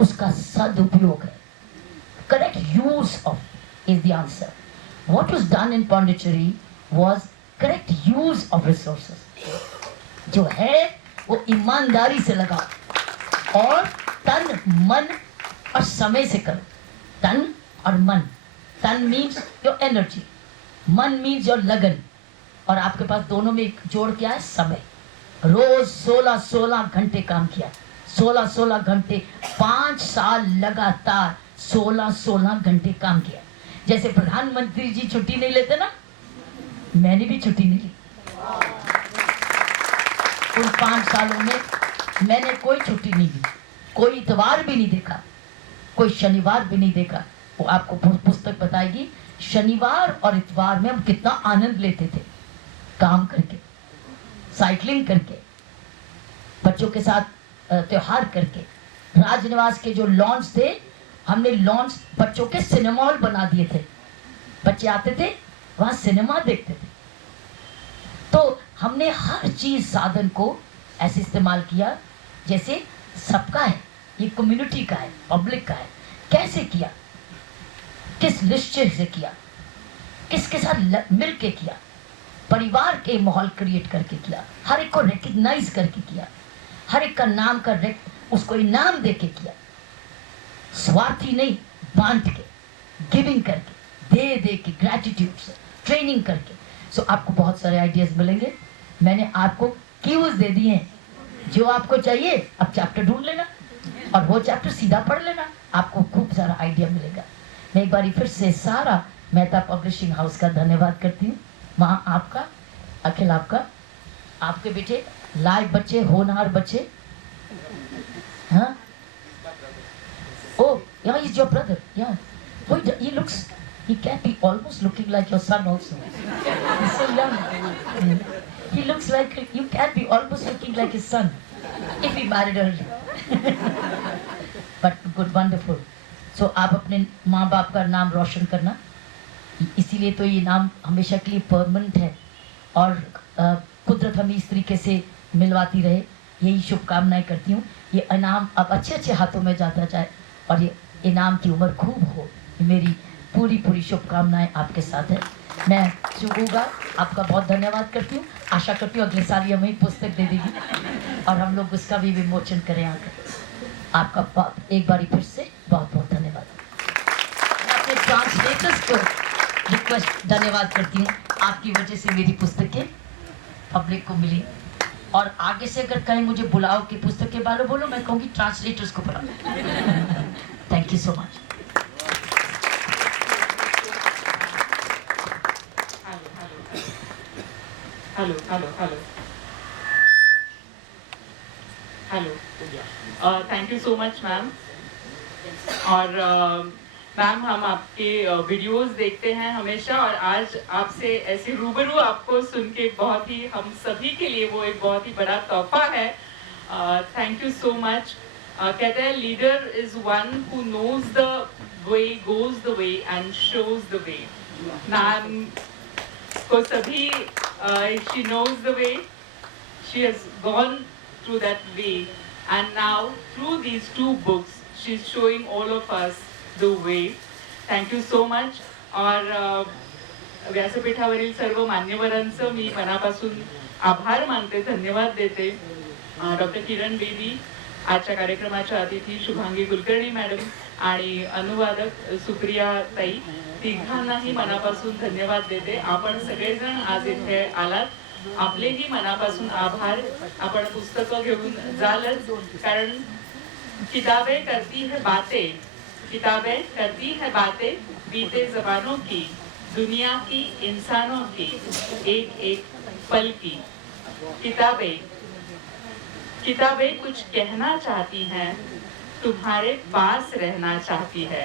उसका सदुपयोग है। Correct use of is the answer. What वाज डन इन पांडिचेरी वाज करेक्ट यूज ऑफ रिसोर्सेज। जो है वो ईमानदारी से लगाओ और तन मन और समय से करो। तन और मन, तन मीन्स योर एनर्जी, मन मीन्स योर लगन, और आपके पास दोनों में एक जोड़ क्या है? समय। रोज 16-16 घंटे काम किया, 16-16 घंटे, 5 साल लगातार 16-16 घंटे काम किया। जैसे प्रधानमंत्री जी छुट्टी नहीं लेते ना, मैंने भी छुट्टी नहीं ली। उन 5 सालों में मैंने कोई छुट्टी नहीं ली, कोई इतवार भी नहीं देखा, कोई शनिवार भी नहीं देखा। वो आपको पुस्तक बताएगी शनिवार और इतवार में हम कितना आनंद लेते थे, काम करके, साइकिलिंग करके, बच्चों के साथ त्योहार करके। राजनिवास के जो लॉन्च थे, हमने लॉन्च बच्चों के सिनेमा हॉल बना दिए थे, बच्चे आते थे वहां सिनेमा देखते थे। तो हमने हर चीज साधन को ऐसे इस्तेमाल किया जैसे सबका है, ये कम्युनिटी का है, पब्लिक का है। कैसे किया, किस निश्चय से किया, किसके साथ मिल के किया, परिवार के माहौल क्रिएट करके किया, हर एक को रिकग्नाइज करके किया, हर एक का नाम का उसको इनाम दे के किया, स्वार्थी नहीं, बांट के, गिविंग करके, दे के, ग्रेटिट्यूड से, ट्रेनिंग करके। सो आपको बहुत सारे आइडियाज मिलेंगे। मैंने आपको कीवर्ड्स दे दिए हैं, जो आपको चाहिए अब चैप्टर ढूंढ लेना और वो चैप्टर सीधा पढ़ लेना, आपको खूब सारा आइडिया मिलेगा। मैं एक बार फिर से सारा मेहता पब्लिशिंग हाउस का धन्यवाद करती हूँ। वहाँ आपका, अखिल आपका, आपके बेटे लाइव बच्चे, होनहार बच्चे। हाँ, oh yeah, he's your brother, yeah. Oh, he looks, he can be almost looking like your son also. He's so young. He looks like, you can be almost looking like his son if he married early. But good, wonderful. So आप अपने माँ बाप का नाम रोशन करना, इसीलिए तो ये नाम हमेशा के लिए परमानेंट है, और कुदरत हमें इस तरीके से मिलवाती रहे, यही शुभकामनाएं करती हूँ। ये इनाम अब अच्छे अच्छे हाथों में जाता जाए और ये इनाम की उम्र खूब हो, मेरी पूरी शुभकामनाएं आपके साथ है। मैं शुभूगा आपका बहुत धन्यवाद करती हूँ। आशा करती हूँ अगले साल ये हमें पुस्तक दे देगी और हम लोग उसका भी विमोचन करें आकर। आपका एक बार फिर से बहुत बहुत धन्यवाद। मैं अपने ट्रांसलेटर्स को रिक्वेस्ट धन्यवाद करती हूँ, आपकी वजह से मेरी पुस्तकें पब्लिक को मिली। और आगे से अगर कहीं मुझे बुलाओ कि पुस्तक के बारे में बोलो, मैं कहूँगी ट्रांसलेटर्स को बुलाओ। Thank you so much. Hello hello hello hello thank you so much ma'am. और मैम हम आपके वीडियोस देखते हैं हमेशा, और आज आपसे ऐसे रूबरू आपको सुन के बहुत ही, हम सभी के लिए वो एक बहुत ही बड़ा तोहफा है। Thank you so much. कहते हैं leader is one who knows the way, goes the way and shows the way. Ma'am को सभी she knows the way, she has gone through that way, and now through these two books she's showing all of us the way. Thank you so much. और व्यासपीठावरील सर्व मान्यवरांचं मी मनापासून आभार मानते, धन्यवाद देते। Doctor Kiran Bedi, आजच्या कार्यक्रमाच्या अतिथी शुभांगी कुलकर्णी मॅडम आणि अनुवादक सुप्रिया ताई, तिघांनाही मनापासून धन्यवाद देते। आपण सगळेजण आज इथे आलात, आपलेही मनापासून आभार। आपण पुस्तकं घेऊन जालच, कारण किताबें करती है बातें, किताबें करती है बातें बीते जमानों की, दुनिया की, इंसानों की, एक एक पल की। किताबें किताबें कुछ कहना चाहती हैं, तुम्हारे पास रहना चाहती है।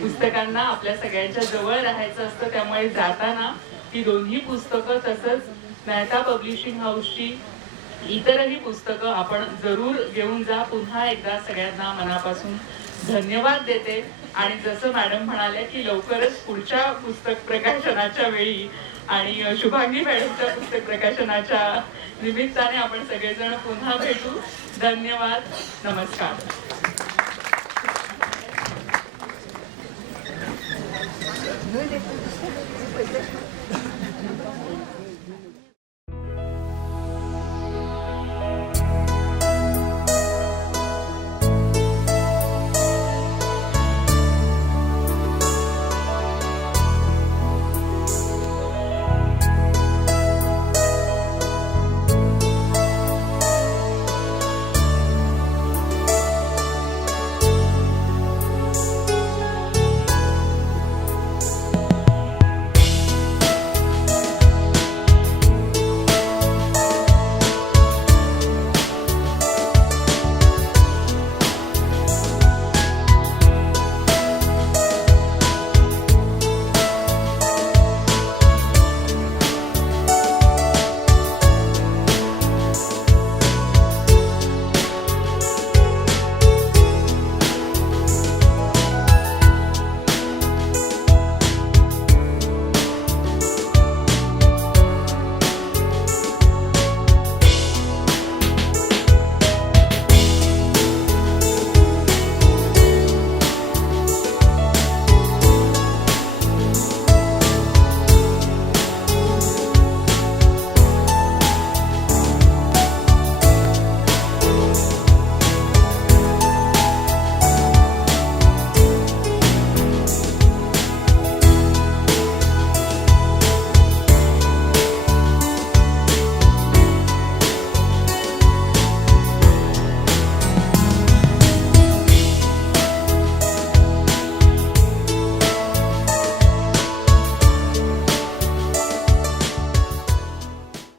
पुस्तकांना आपल्या सगळ्यांच्या जवळ राहायचं असतं, त्यामुळे जाताना ही दोन्ही पुस्तकं, तसंच मेहता पब्लिशिंग हाऊसची इतरही पुस्तकं आपण जरूर घेऊन जा। पुन्हा एकदा सगळ्यांना मनापासून धन्यवाद देते। आणि जसं मॅडम म्हणाल्या की लवकरच पुढच्या पुस्तक प्रकाशनाच्या वेळी आणि शुभांगी मॅडमच्या पुस्तक प्रकाशनाच्या निमित्ताने आपण सगळेजण पुन्हा भेटू। धन्यवाद, नमस्कार।